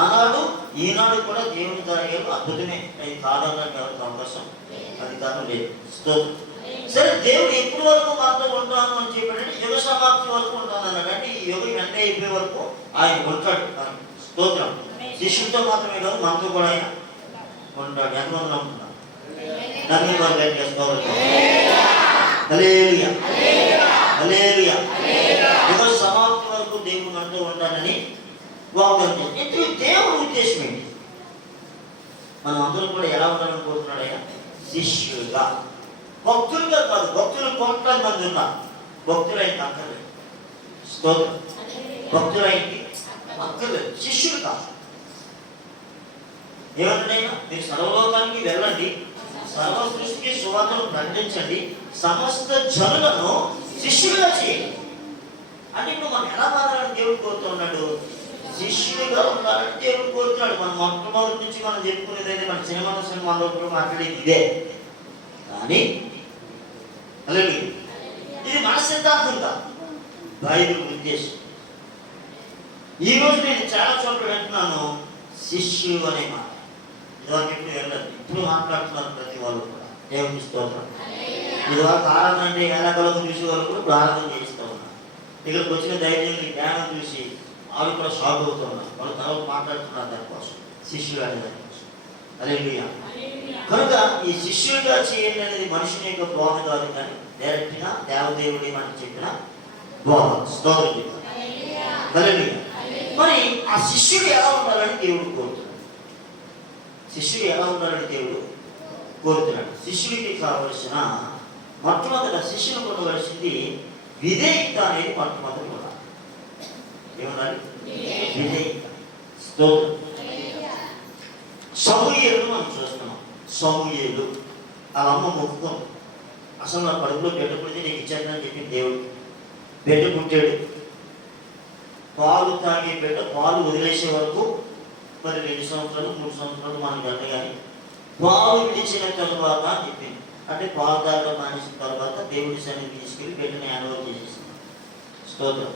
ఆనాడు ఈనాడు కూడా దేవుని కార్యాలు అద్భుతమే. అది కాదనడానికి ఎవరికి అవకాశం అధికారం లేదు. స్తోత్రం. సరే, దేవుడు ఎప్పటి వరకు మనతో ఉంటాను అని చెప్పాడంటే యుగ సమాప్తి వరకు ఉంటాను అన్నాడు. అంటే ఈ యుగం ఎంత అయిపోయే వరకు ఆయన ఉంటాడు. స్తోత్రం. శిష్యులతో మాత్రమే కాదు, మనతో కూడా ఆయన ఉంటాడు. ఎంతమంది నమ్ముతున్నారు? నమ్మిన వారు గట్టిగా స్తోత్రం. హల్లెలూయా, హల్లెలూయా. యుగ సమాప్తి వరకు దేవుడు మనతో ఉంటానని వాగ్దానం చేసి, దేవుడి ఉద్దేశం ఏంటి? మనం అందరం కూడా ఎలా ఉండాలని కోరుతున్నాడు ఆయన? శిష్యులుగా, భక్తులుగా కాదు. భక్తులు కోట్లాది మంది ఉన్నారు, భక్తులు ఆయనకి అక్కర్లేదు. స్తోత్రం. భక్తులు ఆయనకి అక్కర్లేదు, శిష్యులు కాదు. ఏమన్నాడైనా? మీరు సర్వలోకానికి వెళ్ళండి, సర్వ సృష్టికి సువార్తను ప్రకటించండి, సమస్త జనులను శిష్యులుగా చేయండి. అంటే ఇప్పుడు మనం ఎలా మారాలని దేవుడు కోరుతున్నాడు? శిష్యులుగా ఉండాలని దేవుడు కోరుతున్నాడు. మనం మొట్టమొదటి నుంచి మనం చెప్పుకునేది అయితే మన సినిమా మాట్లాడేది ఇదే. కానీ అలాగే ఇది మన సిద్ధాంతం కాదు, బైబిల్ ఉద్దేశం. ఈరోజు నేను చాలా చోట్ల వింటున్నాను శిష్యులు అనే మాట. ఇదివరకు ఇప్పుడు వెళ్ళదు, ఇప్పుడు మాట్లాడుతున్నారు ప్రతి వాళ్ళు కూడా. దేవుని స్తోత్రం. ఇదివరకు ఆరాధన అంటే ఏడాకలకు చూసే వాళ్ళు కూడా ఇప్పుడు ఆరాధన చేస్తూ ఉన్నారు. ఇక్కడికి వచ్చిన ధైర్యాన్ని జ్ఞానం చూసి వాళ్ళు కూడా షాక్ అవుతూ ఉన్నారు. వాళ్ళు తర్వాత మాట్లాడుతున్నారు దానికోసం, శిష్యులు అనే దానికోసం. హల్లెలూయా. కనుక ఈ శిష్యులుగా చేయండి అనేది మనుషుని యొక్క బోధ కాదు, కానీ డైరెక్ట్గా దేవదేవుడి మనకి చెప్పిన బోధ. స్తోత్రం చెప్పారు. హల్లెలూయా. మరి ఆ శిష్యుడు ఎలా ఉండాలని దేవుడు కోరుతున్నాడు. శిష్యుడు ఎలా ఉండాలని దేవుడు కోరుతున్నాడు. శిష్యుడికి కావలసిన మొట్టమొదట శిష్యుని కొనవలసింది విధేయత అనేది మొట్టమొదటి కూడా. ఏమన్నారు? విధేయత. స్తోత్రం. సమూయేలును మనం చూస్తున్నాం. సమూయేలు ఆ అమ్మ మొక్కుతాం, అసలు నా కడుపులో బిడ్డ పుడితే నీకు ఇచ్చానని చెప్పి దేవుడు. బిడ్డ పుట్టాడు. పాలు తాగే బిడ్డ పాలు వదిలేసే వరకు మరి 2 సంవత్సరాలు 3 సంవత్సరాలు మనకి గంట, కానీ పాలు విడిచిన తర్వాత చెప్పింది. అంటే పాలు తాగడం మానేసిన తర్వాత దేవుడి సన్నిధి తీసుకెళ్ళి బిడ్డని యానవల్ చేసేసింది. స్తోత్రం.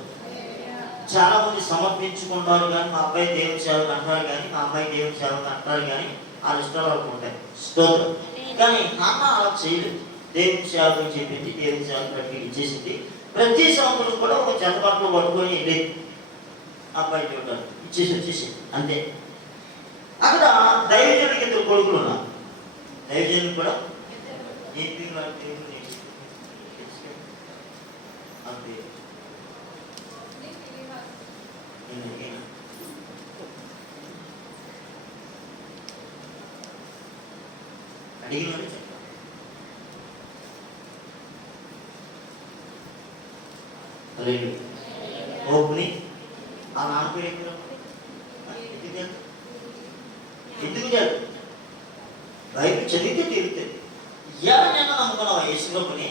చాలా మంది సమర్పించుకుంటారు, కానీ మా అబ్బాయి దేవుని సేవకు అంటారు, కానీ మా అమ్మాయి దేవుని సేవకు అంటారు, కానీ వాళ్ళ ఇష్టాలు వాళ్ళకు ఉంటాయి. స్తోత్రం. కానీ నాన్న అలా చేయలేదు. దేవుని సేవకు చెప్పింది, దేవుని సేవకు బట్టి ఇచ్చేసింది. ప్రతి సంవత్సరం కూడా ఒక చెత్తపట్లు పట్టుకొని వెళ్ళి అబ్బాయి చూడాలి, ఇచ్చేసి అంతే. అక్కడ దైవజనుడికి 2 కొడుకులు ఉన్నారు. దైవజనుడు కూడా ఏపీ అంతే. అడిగిన ఓపుని ఆ నాన్న పేరు ఎందుకు చేయాలి? బైబిల్ చదివితే తీరుతుంది. ఎలా నిన్న నమ్ముకున్నావా యేసులోపుని?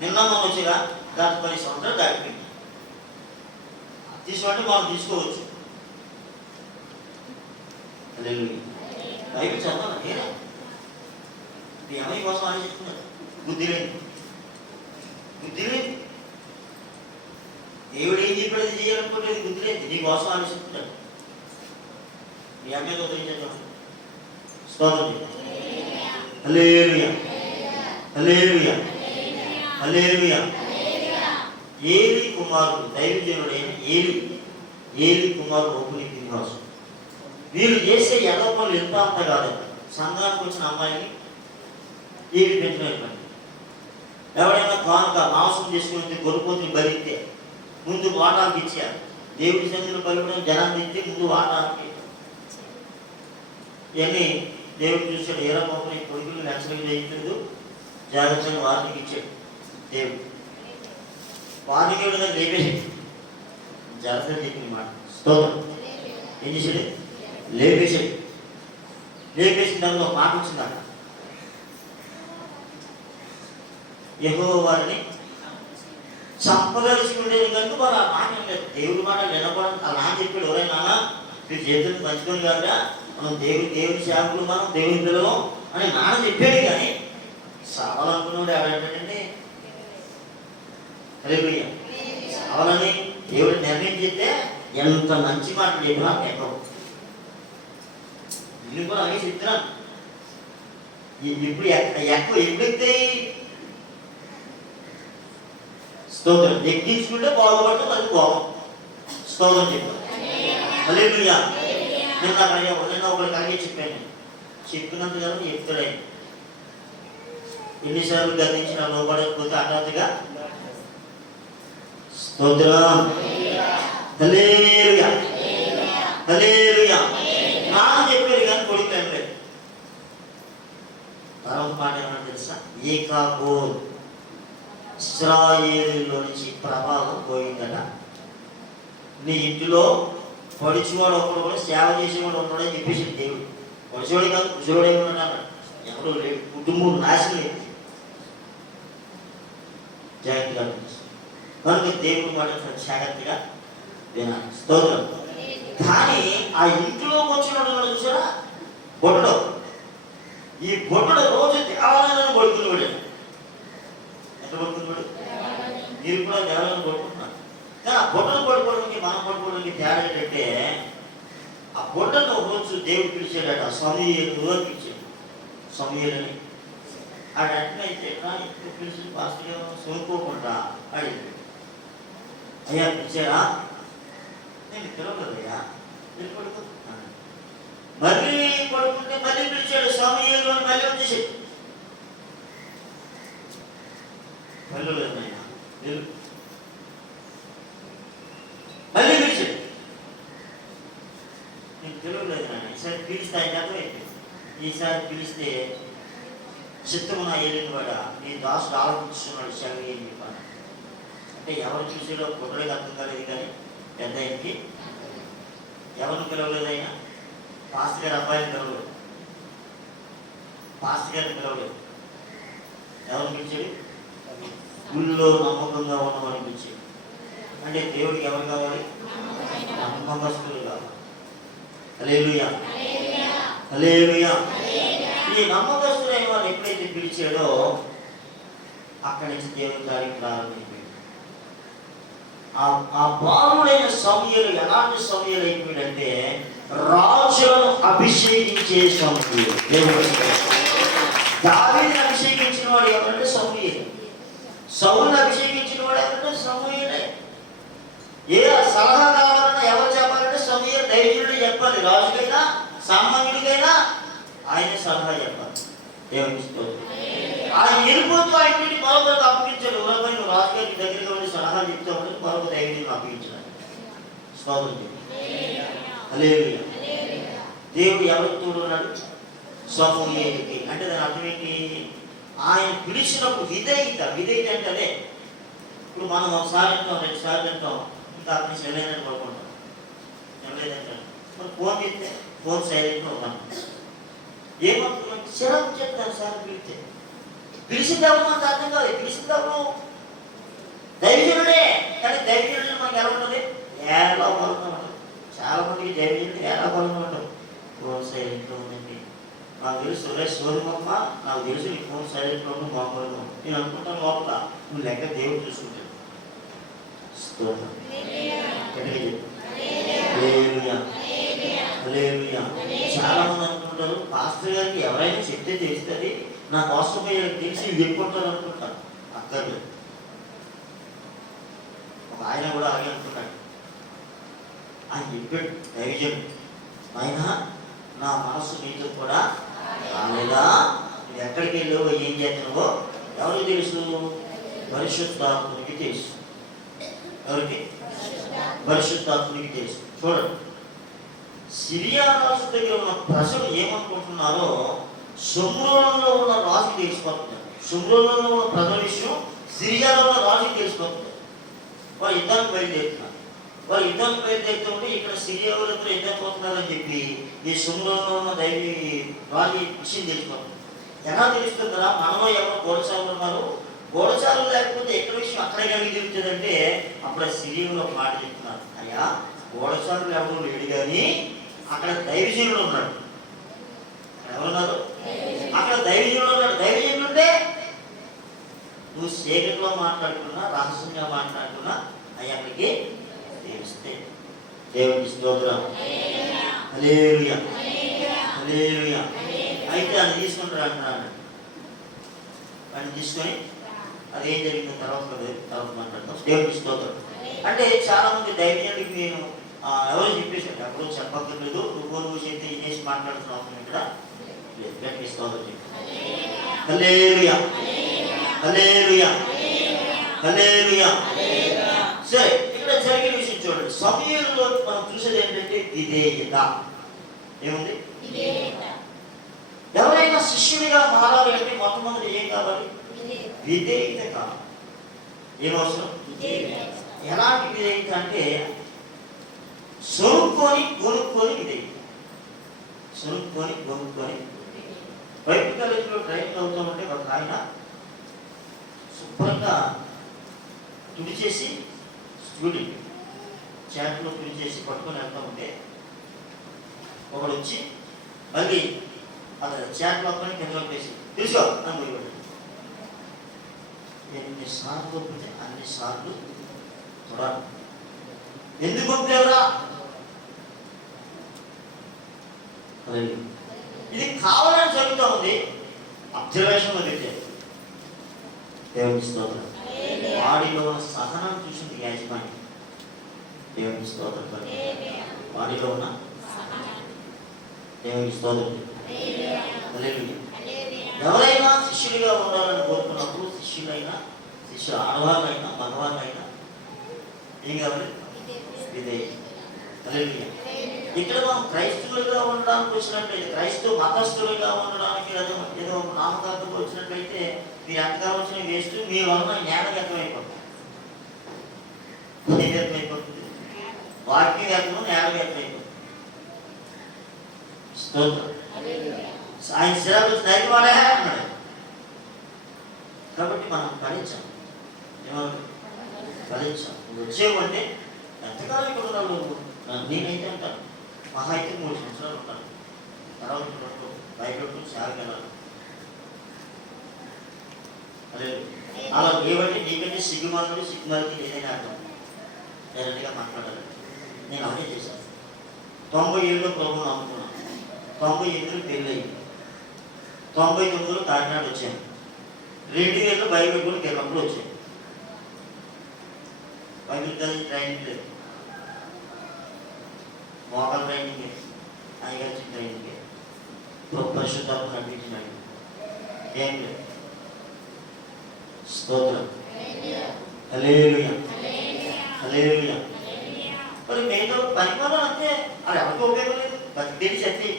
నిన్న నమ్మొచ్చుగా, దాని 10 సంవత్సరాలు దాటిపోయింది. తీసుకుంటే మనం తీసుకోవచ్చు. బైబిల్ చదవాలి. నేనే మీ అమ్మాయి కోసం ఆలోచిస్తున్నాడు. బుద్ధి లేదు. దేవుడు ఏం చెప్పాడు చేయాలనుకోలేదు. బుద్ధి లేదు. నీ కోసం ఆలోచిస్తున్నాడు. మీ అమ్మాయితో ఉదరించాను. స్తోత్రం. హల్లెలూయా. హల్లెలూయా. హల్లెలూయా. ఏలీ కుమారుడు, దైవజనుడైన ఏలీ కుమారుడు ఓపుని శ్రీనివాసు. వీళ్ళు చేసే యథోపనులు ఎంత అంత కాదండి. సంఘానికి వచ్చిన అమ్మాయిని ఏవి పెంచడం పని. ఎవరైనా కానుక మాంసం చేసుకుని గొర్రెపోతుని బలిస్తే ముందు వాటానికి ఇచ్చారు. దేవుడి సన్నిధిలో బలిపడం జనాన్ని ఇస్తే ముందు వాటానికి. ఇవన్నీ దేవుడు చూశాడు. ఏ రకమైన కొడుకులు నచ్చడానికి చేయించలేదు, జాగ్రత్తగా వారికి ఇచ్చాడు దేవుడు. వారికి లేపేసాడు. జాగ్రత్తగా చెప్పిన మాట. స్తోత్రం. ఏం చేశాడు? లేపేసాడు. లేపేసిన దానిలో మాట వచ్చిందట. యెహోవా వారిని చంపదలుచుకుంటేది కనుక వారు ఆ మాట లేదు. దేవుడి మాట వినపడం అలా అని చెప్పాడు. ఎవరైనా మీరు చేతులు పంచుకొని కాదా మనం దేవుడి సేవకులు, మనం దేవుని పిల్లలు అని నాన్న చెప్పాడు. కానీ సావాలనుకున్నాడు ఎవరంటే హల్లెలూయా. సావాలని దేవుడు నిర్ణయం చేస్తే ఎంత మంచి మాట చెప్పినా ఎక్కవు. నేను కూడా అలాగే చెప్తున్నాను. ఇప్పుడు ఎప్పుడైతే స్తోత్రం ఎక్కించుకుంటే బాగుపడితే అది బాగుంది. స్తోత్రం చెప్పాను. హల్లెలూయా. నిన్న ఒకటి కలిగి చెప్పాను. చెప్పినంత కదా చెప్తాడు. ఎన్నిసార్లు గర్తించిన లోపడకపోతే హఠాత్తుగా స్తోత్రం. హల్లెలూయా. హల్లెలూయా. నాన్న చెప్పారు కానీ కొడుకు ఏం లేదు. తర్వాత మాట ఏమన్నా తెలుసా? ఏకాబోర్, ఇశ్రాయేలులో నుంచి ప్రభావం పోయిందట. నీ ఇంటిలో పడిచివాడు ఒకడు కూడా సేవ చేసేవాడు ఉన్నాడని చెప్పేసి దేవుడు. పడిచివాడు కాదు, కుశలుడే ఉన్నాడు. ఎవరు లేడు. కుటుంబం నాశనం లేదు. జాగ్రత్తగా కనుక దేవుడు మాట జాగ్రత్తగా వినాలి. స్తోత్రం. కానీ ఆ ఇంట్లోకి వచ్చినాడు చూసారా బొట్టడు. ఈ బొట్టడు రోజు దేవాలయాన్ని పడుకునేవాడు. ఎంత పడుకునేవాడు? మీరు కూడా దేవాలయాన్ని పడుకుంటున్నారు. కానీ ఆ బొట్టను పడుకోవడానికి మనం పడుకోవడానికి తేడా ఏంటంటే, ఆ బొట్టను రోజు దేవుడు పిలిచాడట. సమూయేలు అని పిలిచాడు. సమూయేలని ఆ వెంటనే అయితే పిలిచి పాస్టర్ సోనుకోకుండా అడిగి, అయ్యా పిలిచారా? నేను పిలవలేదయ్యా, నేను పడుకుంటున్నాను. మళ్ళీ పడుకుంటే మళ్ళీ పిలిచాడు, సమయంలో మళ్ళీ వచ్చేసాడు. పిలవలేదు నాయన, మళ్ళీ పిలిచాడు. నేను పిలవలేదు నాయన, ఈసారి పిలిస్తే ఆయన అర్థమైంది. ఈసారి పిలిస్తే చిత్తమున ఏలిన వాడ నీ దాసుడు ఆలోచిస్తున్నాడు సెలవు ఏం చెప్పాను అంటే ఎవరు చూసేలో కుట్రలకు అర్థం కాలేదు. కానీ పెద్ద ఆయనకి ఎవరిని పిలవలేదు. ఆయన పాస్టర్ గారి అబ్బాయిని పిలవలేదు, పాస్టర్ గారిని పిలవలేదు. ఎవరిని పిలిచాడు? ఊళ్ళో నమ్మకంగా ఉన్నవాడిని పిలిచాడు. అంటే దేవుడికి ఎవరు కావాలి? నమ్మకస్తులు కావాలి. హల్లెలూయా, హల్లెలూయా. ఈ నమ్మకస్తులైన వాళ్ళు ఎప్పుడైతే పిలిచాడో అక్కడి నుంచి దేవుని కార్యం ప్రారంభించాడు. ఆ బాలుడైన సమూయేలు ఎలాంటి సమూయేలు అయిపోయాడంటే రాజులను అభిషేకించే సమూయేలు. దేవుడు దావీదుని అభిషేకించిన వాడు ఎవరంటే సమూయేలు. సౌలుని అభిషేకించిన వాడు ఎవరంటే సమూయేలే. ఏ సలహా కావాలన్నా ఎవరు చెప్పాలంటే సమూయేలు ధైర్యుడు చెప్పాలి. రాజుకైనా సామాన్యుడికైనా ఆయనే సలహా చెప్పాలి. దేవుని ఆయన వెళ్ళిపోతూ ఆయన్ని మరొకరికి అప్పగించాడు. ఎవరైనా నువ్వు రాజుగారికి దగ్గరగా ఉండి సలహా చెప్తా ఉంటే మరొక ధైర్యం అప్పగించాడు. స్తోత్రం చెప్పి హల్లెలూయా. దేవుడు ఎవరికి తోడున్నాడు? సమూయేలుకి. అంటే దాని అర్థం ఏంటి? ఆయన పిలిచినప్పుడు విధేయత. విధేయత అంటే అదే. ఇప్పుడు మనం ఒకసారి అంటాం, 2 సార్లు అంటాం, ఇంకా అతని సెలైనని పడుకుంటాం, ఎవలేదంటాడు. మరి ఫోన్ చేస్తే ఫోన్ సైలెంట్లో ఉన్నాం. ఏమవుతుంది? చిరాకు చెప్తాను సార్ పిలిస్తే. పిలిచిందెవరు మనకు అర్థం కాదు. పిలిచిందెవరు? దైవజనుడే. కానీ దైవజనుడు మనకి ఎలా ఉంటుంది? ఎలా బలంగా ఉంటుంది. చాలా మందికి దైవజనుడు ఎలా బలంగా ఉంటుంది. ఫోన్ సైలెంట్లో ఉందండి. నాకు తెలుసు సోదరమ్మ, నాకు తెలుసు నీ ఫోన్ సైలెంట్లో ఉంది, మామూలుగా ఉంది. నేను అనుకుంటాను లోపల నువ్వు లెక్క దేవుడు చూసుకుంటాడు. చాలా మంది అనుకుంటారు పాస్టర్ గారికి ఎవరైనా చెప్తే తెలుస్తుంది, నా కోసం తెలిసి చెప్పుకుంటారు అనుకుంటారు. అక్కర్లేదు. ఒక ఆయన కూడా అలాగే అనుకున్నాడు. ఆయన చెప్పాడు, దైవజన్ ఆయన నా మనసు నీతో కూడా రాలేదా, నువ్వు ఎక్కడికి వెళ్ళావో ఏం చేస్తున్నావో ఎవరికి తెలుసు? పరిశుద్ధాత్మునికి తెలుసు. ఎవరికి? పరిశుద్ధాత్మునికి తెలుసు. చూడండి, సిరియా రాజు దగ్గర ఉన్న ప్రజలు ఏమనుకుంటున్నారో షోమ్రోనులో ఉన్న రాజుకి తెలిసిపోతున్నారు. షోమ్రోనులో ఉన్న ప్రజల విషయం సిరియాలో ఉన్న రాజుకి తెలిసిపోతుంది. వాళ్ళు యుద్ధానికి బయలుదేరుతున్నారు. వాళ్ళు యుద్ధానికి బయలుదేరుతుంటే ఇక్కడ సిరియా వాళ్ళతో యుద్ధం పోతున్నారని చెప్పి ఈ షోమ్రోనులో ఉన్న రాజు విషయం తెలిసిపోతుంది. ఎలా తెలుస్తుందా? మనలో ఎవరో గోడచారులు ఉన్నారు, గోడచారులు లేకపోతే ఎక్కడ విషయం అక్కడే కలిగి తెలుస్తుందంటే అప్పుడు సిరియాలో ఒక మాట చెప్తున్నారు, అయ్యా గోడచారులు ఎవరు లేడు కానీ అక్కడ దైవజనుడు ఉన్నాడు. ఎవరున్నారు? అక్కడ దైవజనుడు ఉన్నాడు. దైవజనుడు ఉంటే నువ్వు సీక్రెట్లో మాట్లాడుకున్నా, రహస్యంగా మాట్లాడుకున్నా అవి అక్కడికి తెలిస్తే. దేవునికి స్తోత్రం. హల్లెలూయా, హల్లెలూయా. అయితే అది తీసుకుంటారు అంటున్నాడు. వాడిని తీసుకొని అదేం జరిగిందో తర్వాత మాట్లాడతాం. దేవునికి స్తోత్రం. అంటే చాలా మంది దైవజనుడికి నేను ఎవరు చెప్పేసాడు, ఎప్పుడూ చెప్పక్కర్లేదు, నువ్వు చేస్తే చేసి మాట్లాడుతున్న అవసరం ఇక్కడ లేదు. గట్టిగా స్తోత్రం చెప్పి హల్లెలూయా, హల్లెలూయా, హల్లెలూయా. సరే, ఇక్కడ జరిగిన విషయం చూడండి. సమూయేలులో మనం చూసేది ఏంటంటే విధేయత. ఏముంది? ఎవరైనా శిష్యునిగా మారాలి అంటే మొట్టమొదటి ఏం కావాలి? విధేయత కావాలి. ఏమవసరం? ఎలాంటి విధేయత అంటే కొనుక్కొని విధేయత. కొనుక్కొని బయట కాలేజీలో ట్రైనింగ్ అవుతామంటే ఒక ఆయన శుభ్రంగా తుడిచేసి స్టూడెంట్ చాట్లో తుడిచేసి పట్టుకొని వెళ్తా ఉంటే ఒకడు వచ్చి మళ్ళీ అది చాట్లో పని కిందలో వేసి తీసుకో అని పోయివాడు. ఎన్నిసార్లు పంపితే అన్నిసార్లు చూడాలి. ఎందుకు పంపేవరా? ఇది కావాలని జరుగుతూ ఉంది. అబ్జర్వేషన్లో పెట్టారు. దేవుని స్తోత్రం. వాడిలో ఉన్న సహనం చూసింది యాజమాన్యం. దేవుని స్తోత్రం. వాడిలో ఉన్న దేవుని స్తోత్రం. ఎవరైనా శిష్యుడిగా ఉండాలని కోరుకున్నప్పుడు శిష్యులు ఆడవాళ్ళైనా మగవాళ్ళైనా ఏం కావాలి? ఇక్కడ మనం క్రైస్తవులుగా ఉండడానికి వచ్చినట్లయితే, క్రైస్తవ మతస్థులుగా ఉండడానికి ఏదో నామకార్థం వచ్చినట్లయితే మీరు ఎంతకాలం వచ్చిన వేస్ట్, మీ వలన జ్ఞానవ్యక్తమైపోతుంది, వ్యక్తమైపోతుంది, వాక్య వ్యక్తము జ్ఞాన వ్యక్తమైపోతుంది. స్తోత్రం. ఆయన శిరాలు వచ్చి నైవాడే అన్నాడు. కాబట్టి మనం ఫలించాం. ఫలించాం. వచ్చేవంటే ఎంతకాలం ఇక్కడ ఉన్నాడు? నేనైతే అంటాను మహా అయితే 3 సంవత్సరాలు ఉంటాను. తర్వాత బయట సేవకి వెళ్ళాలి. అదే అలా ఏమంటే నీకంటే సిగ్గుమాలకి ఏదైనా అర్థం డైరెక్ట్గా మాట్లాడాలి. నేను అవన్నీ చేశాను. 97లో ప్రభువును నమ్ముకున్నాను. 98లో పెళ్ళయింది. 99లో కాకినాడ వచ్చాను. 2000లో బైబిల్ కూడా కేరళప్పుడు వచ్చాను. బైబిల్ కాలేజ్ ట్రైనింగ్ లేదు, మోడల్ ట్రైనింగ్, ఐగర్చి ట్రైనింగ్, పరిశుద్ధాత్మ నడిపించినాడు. ఏం లేదు. స్తోత్రం. హల్లెలూయా. హల్లెలూయా. మరి మీతో పనిమానం అంతే, అది ఎవరికి ఉపయోగం లేదు. బతికేది శక్తి.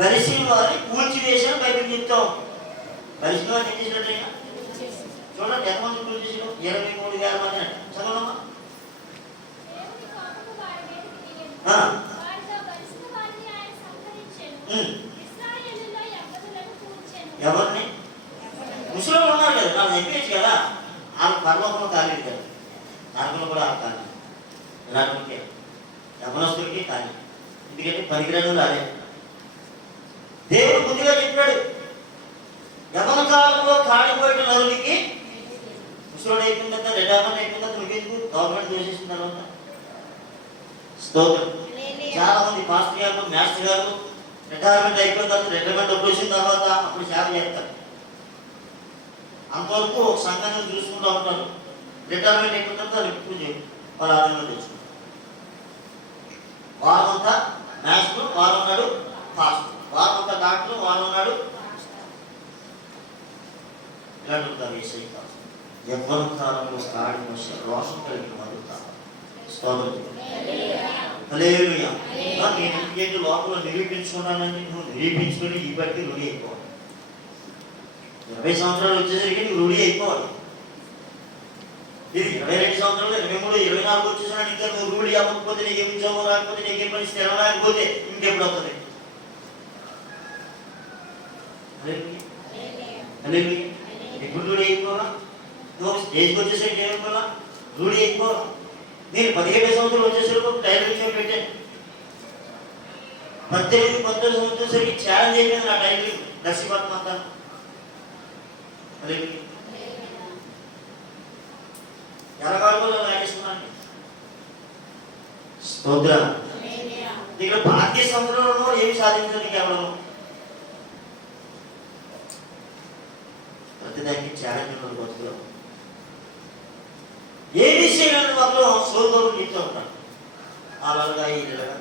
బలిసిన వారిని కూల్చివేసిన బైబిల్ చెప్తాం. బలిసిన వారిని ఏం చేసినట్లయినా చూడండి, ఎంతమంది కూల్చేసిన? 23,000 మంది అంట. చదవమ్మా. ఎవరిని? ముసలిలో ఉన్నారు కదా, నాకు చెప్పేసి కదా, వాళ్ళు పరలోకంలో ఖాళీ కదా, నరకంలో కూడా ఆ ఖాళీ. ఇలాంటి యవనస్తుడికి ఖాళీ. ఎందుకంటే పనికిరాడు రాలే. దేవుడు ముందుగా చెప్పాడు, యవన కాలంలో కాడిపోయిన నరునికి ముసలుడు అయిపోయిన తర్వాత, రిటైర్మెంట్ అయిపోయిన తర్వాత నువ్వెందుకు గవర్నమెంట్ దోషిస్తున్న తర్వాత. స్తోత్రం. చాలా మంది పాస్టర్ గారు, మాస్టర్ గారు రిటైర్మెంట్ అయిపోయిన తర్వాత, రిటైర్మెంట్ వచ్చిన తర్వాత అప్పుడు సేవ చేస్తారు. అంతవరకు ఒక సంఘాన్ని చూసుకుంటూ ఉంటారు. రిటైర్మెంట్ అయిపోయిన తర్వాత ఎక్కువ వాళ్ళ ఆదాయంలో తెచ్చుకుంటారు. వారంతా మాస్టర్, వారు ఉన్నాడు పాస్టర్, వారంతా డాక్టర్, వారు ఉన్నాడు. ఇలాంటి ఉంటారు. ఏసై యవ్వన కాలంలో కాడి మోసే రోషం కలిగిన వారు కాదు. స్తోత్రం. హల్లెలూయా. నేను ఎందుకంటే లోపల నిరూపించుకున్నానని నువ్వు నిరూపించుకొని ఈ బట్టి రూఢి అయిపోవాలి. 20 సంవత్సరాలు వచ్చేసరికి నువ్వు రూఢి అయిపోవాలి. ఇది 22 సంవత్సరాలు, 23, 24 వచ్చేసినా ఇంకా నువ్వు రూఢి అవ్వకపోతే, నీకేం ఉద్యోగం రాకపోతే, నీకేం పని స్థిరం రాకపోతే ఇంకెప్పుడు అవుతుంది? హల్లెలూయా. ఎప్పుడు రూఢి అయిపోవాలా? నువ్వు స్టేజ్కి వచ్చేసరికి ఏమైపోవాలా? రూఢి అయిపోవాలా. నేను 17 సంవత్సరాలు వచ్చేసరికి టైలరింగ్ పెట్టాను. 18, 19 సంవత్సరాలకి ఛాలెంజ్ అయిపోయింది నా టైలరింగ్ దర్శిపట్నం అంతా. ఎలాగో లాగేసుకున్నాను. స్తోత్రం. ఇక్కడ భారతీయ సంవత్సరంలో ఏమి సాధించడానికి కేవలం ప్రతిదానికి ఛాలెంజ్ ఉన్నది. బతుకులో ఏ విషయాలను మాత్రం సోదరులు నీతో ఉంటారు. అలాగా ఇలాగా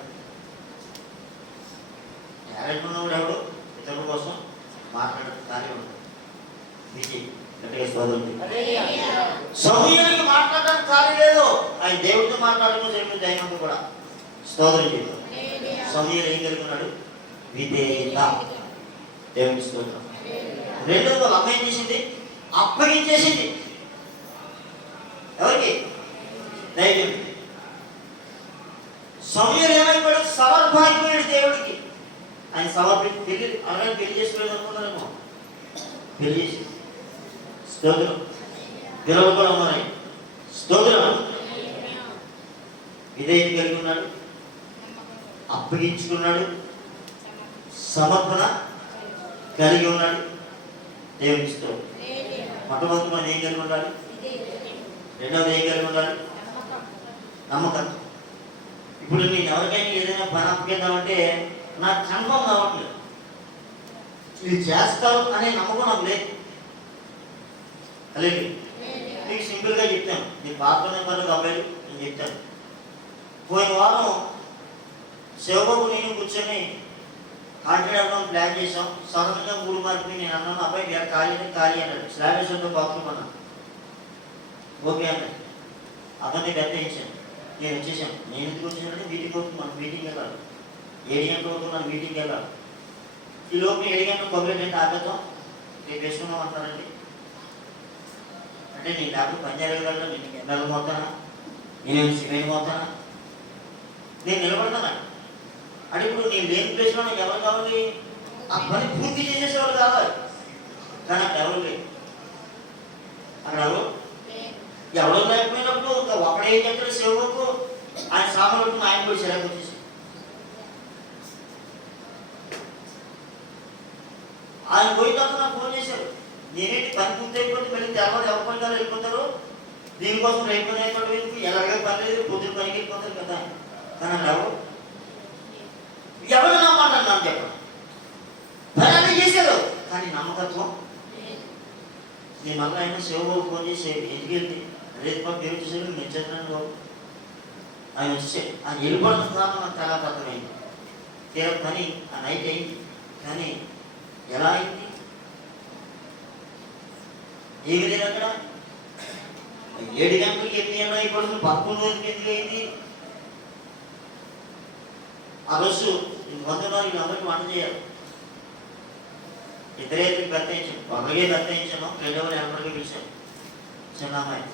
టాలెంట్ ఉన్నవాడు ఎవడు ఇతరుల కోసం మాట్లాడడం కానీ ఉంటాడు. సమయానికి మాట్లాడడానికి ఖాళీ లేదు. ఆయన దేవుడితో మాట్లాడడం జరిగిన దైవంతో కూడా స్తోత్రం చేద్దాం. సమయం ఏం కలిగి ఉన్నాడు? విధేయత. దేవుని స్తోత్రం. రెండోది వాళ్ళ అమ్మ ఏం చేసింది? అప్పగించేసింది. ఎవరికి? దైవం. సమయం ఏమైపోయాడు? సమర్పణైపోయాడు దేవుడికి. ఆయన సమర్పించి పెళ్లి అలాగే పెళ్లి చేసుకోలేదు అనుకున్నారేమో. పెళ్లి చేసి స్తోత్రం. పిల్లలు కూడా ఉన్నాయి. స్తోత్రం. విధేయత కలిగి ఉన్నాడు, అప్పగించుకున్నాడు, సమర్పణ కలిగి ఉన్నాడు. దేవుని స్తోత్రం. మొట్టమొదటి మనం ఏం కలిగి ఉండాలి? రెండవది ఏం కలిగి ఉండాలి? నమ్మకం. ఇప్పుడు నేను ఎవరికైనా ఏదైనా పని అప్పగిద్దామంటే నాకు కన్ఫర్మ్ కావట్లేదు. ఇది చేస్తారు అనే నమ్మకం నాకు లేదు. అలాగే మీకు సింపుల్గా చెప్తాను, నేను పాత్ర నెంబర్లు అబ్బాయిలు నేను చెప్తాను. పోయిన వారం శివబాబు నేను కూర్చొని కాంట్రాక్ట్ ప్లాన్ చేసాం. సడన్గా 3 మార్కులు నేను అన్నాను, అబ్బాయి గారు ఖాళీ అన్నాడు. స్లాబ్ వేసుకుంటే బాత్రూమ్ అన్నా. ఓకే అన్నాడు. అతన్ని గట్టేయించాను. నేను వచ్చేసాను. నేను ఎందుకు వచ్చేసానంటే మీటింగ్ అవుతుంది, మనకు మీటింగ్ వెళ్ళాలి. 7 గంటల వరకు నాకు మీటింగ్ వెళ్ళాలి. ఈ లోపు 7 గంటల కొబ్బరి అంటే ఆపేద్దాం, రేపు వేసుకున్నాం అంటారండి. అంటే నేను లేకపోతే పని జరగగలరా? నేను ఎన్నెలు పోతానా? నేను సిమెంట్ పోతానా? నేను నిలబడతానా? అంటే ఇప్పుడు నేను లేని ప్లేస్లో నాకు ఎవరు కావాలి? ఆ పని పూర్తి చేసేసేవాళ్ళు కావాలి. కానీ అక్కడ ఎవరు లేదు. అక్కడ ఎవరు లేకపోయినప్పుడు ఒకడే ఏం చెప్తాడు శివకు, ఆయన సామాన్లు ఆయన కూడా చిరాకు వచ్చేసి ఆయన పోయిన తర్వాత నాకు ఫోన్ చేశారు. నేనేంటి పని పూర్తి అయిపోతే మళ్ళీ తెల్లవారు ఎవరి పని కాదు వెళ్ళిపోతారు, దీనికోసం రేపు పని అయిపోయి ఎలాగే పని లేదు, పొద్దున పనికి వెళ్ళిపోతారు కదా. కానీ ఎవరు నమ్మంటారు నాకు చెప్పండి. పని అన్నీ చేశారు కానీ నమ్మకత్వం. నేను మళ్ళీ ఆయన శివబాబు ఫోన్ చేసి ఎందుకు వెళ్తే రేపు పని పేరు చూసారు, నేను చెప్తున్నాను బాబు. ఆయన వచ్చేసాడు. ఆయన వెళ్ళిపోవడం కారణం నాకు చాలా అర్థమైంది. తీరా పని ఆ నైట్ అయింది. కానీ ఎలా అయింది? ఏమి లేదు అక్కడ. 7 గంటలకి 8 అయిపోతుంది, 11 రోజులకి ఎందుకు అయింది? ఆ రోజు 100 అందరికి వంట చేయాలి. ఇద్దరైతే గర్తించాను, ఒకరికే గర్తించాను, 280 పిలిచాను. చిన్న అమ్మాయి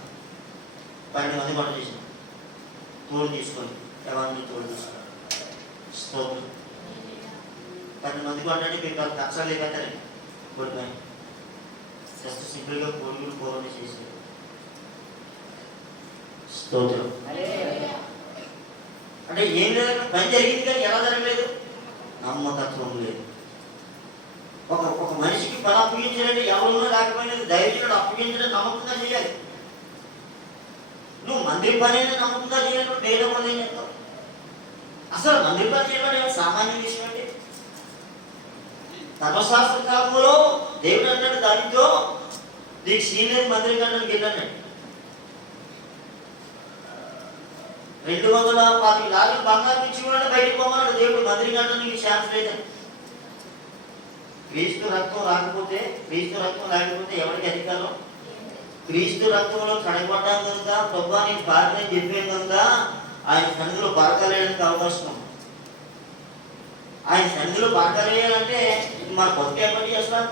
12 మంది వంట చేశాను. తోడు తీసుకొని ఎవరిని తోడు తీసుకొని స్తోత్రం. 12 మందికి వంటండి, మీకు కక్షలు లేకపోతారండి. కొడుకు జస్ట్ సింపుల్గా కోడిగుడు కూరని చేశారు. స్తోత్రం. అంటే ఏం లేదు, పని జరిగింది కానీ ఎలా జరగలేదు? నమ్మకత్వం లేదు. ఒక మనిషికి పని అప్పగించాలంటే ఎవరున్నా లేకపోయినది దైవజనుడు అప్పగించడం నమ్మకంగా చేయాలి. నువ్వు మందిర పని అయినా నమ్మకంగా చేయాలి, నువ్వు డైలీ పని చేస్తావు. అసలు మందిర పని చేయడం సామాన్య విషయం అండి. ధర్మశాస్త్ర కాలంలో దేవుడు అంటాడు దానితో నీకు సీనియర్ మందిర గంటలకు వెళ్ళండి. 240 లారీలు బంగారు ఇచ్చి కూడా బయటకు పోమన్నాడు దేవుడు. మందిర గంటలు నీకు ఛాన్స్ లేదని. క్రీస్తు రక్తం రాకపోతే, క్రీస్తు రక్తం లేకపోతే ఎవరికి అధికారం? క్రీస్తు రక్తంలో కడగబడ్డాం కనుక, ప్రభా నీకు భార్యని చెప్పాను కనుక ఆయన సన్నిధిలో బరకలేయడానికి అవకాశం ఉంది. ఆయన సన్నిధిలో బరకలేయాలంటే ఇది మన బతుకు ఏర్పాటు చేస్తాం.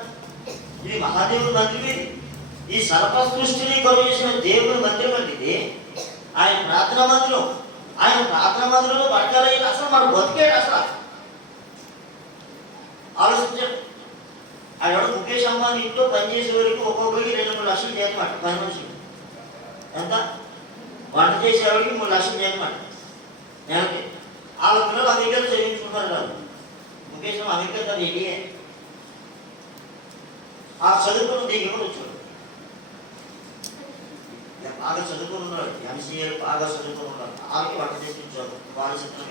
ఇది మహాదేవుడి మందిరం. ఇది ఈ సర్వ సృష్టిని కలుగు చేసిన దేవుడి మందిరం అండి ఇది. ఆయన ప్రార్థనా మందిరం. ఆయన ప్రార్థనా మందిరంలో బరకలేయాలి. అసలు మన బతికేడు అసలు ఆలోచించండి. ఆయన ముఖేష్ అంబానీ ఇంట్లో పనిచేసే వరకు ఒక్కొక్కరికి 2-3 లక్షలు చేయనమాట. పని మనుషులు ఎంత వంట చేసేవాడికి 3 లక్షలు చేయనమాట నెలకి. వాళ్ళ పిల్లలు అమెరికాలో చదివించుకుంటారు కాదు. ముఖేష్ అమెరికా తను ఏడియే ఆ చదువుకున్న దీనికి కూడా వచ్చాడు. బాగా చదువుకుని ఉన్నాడు, ఎంసీఏలు బాగా చదువుకుని ఉన్నాడు. వాళ్ళకి వంట చేసి ఉంచారు. వాళ్ళ చిత్రం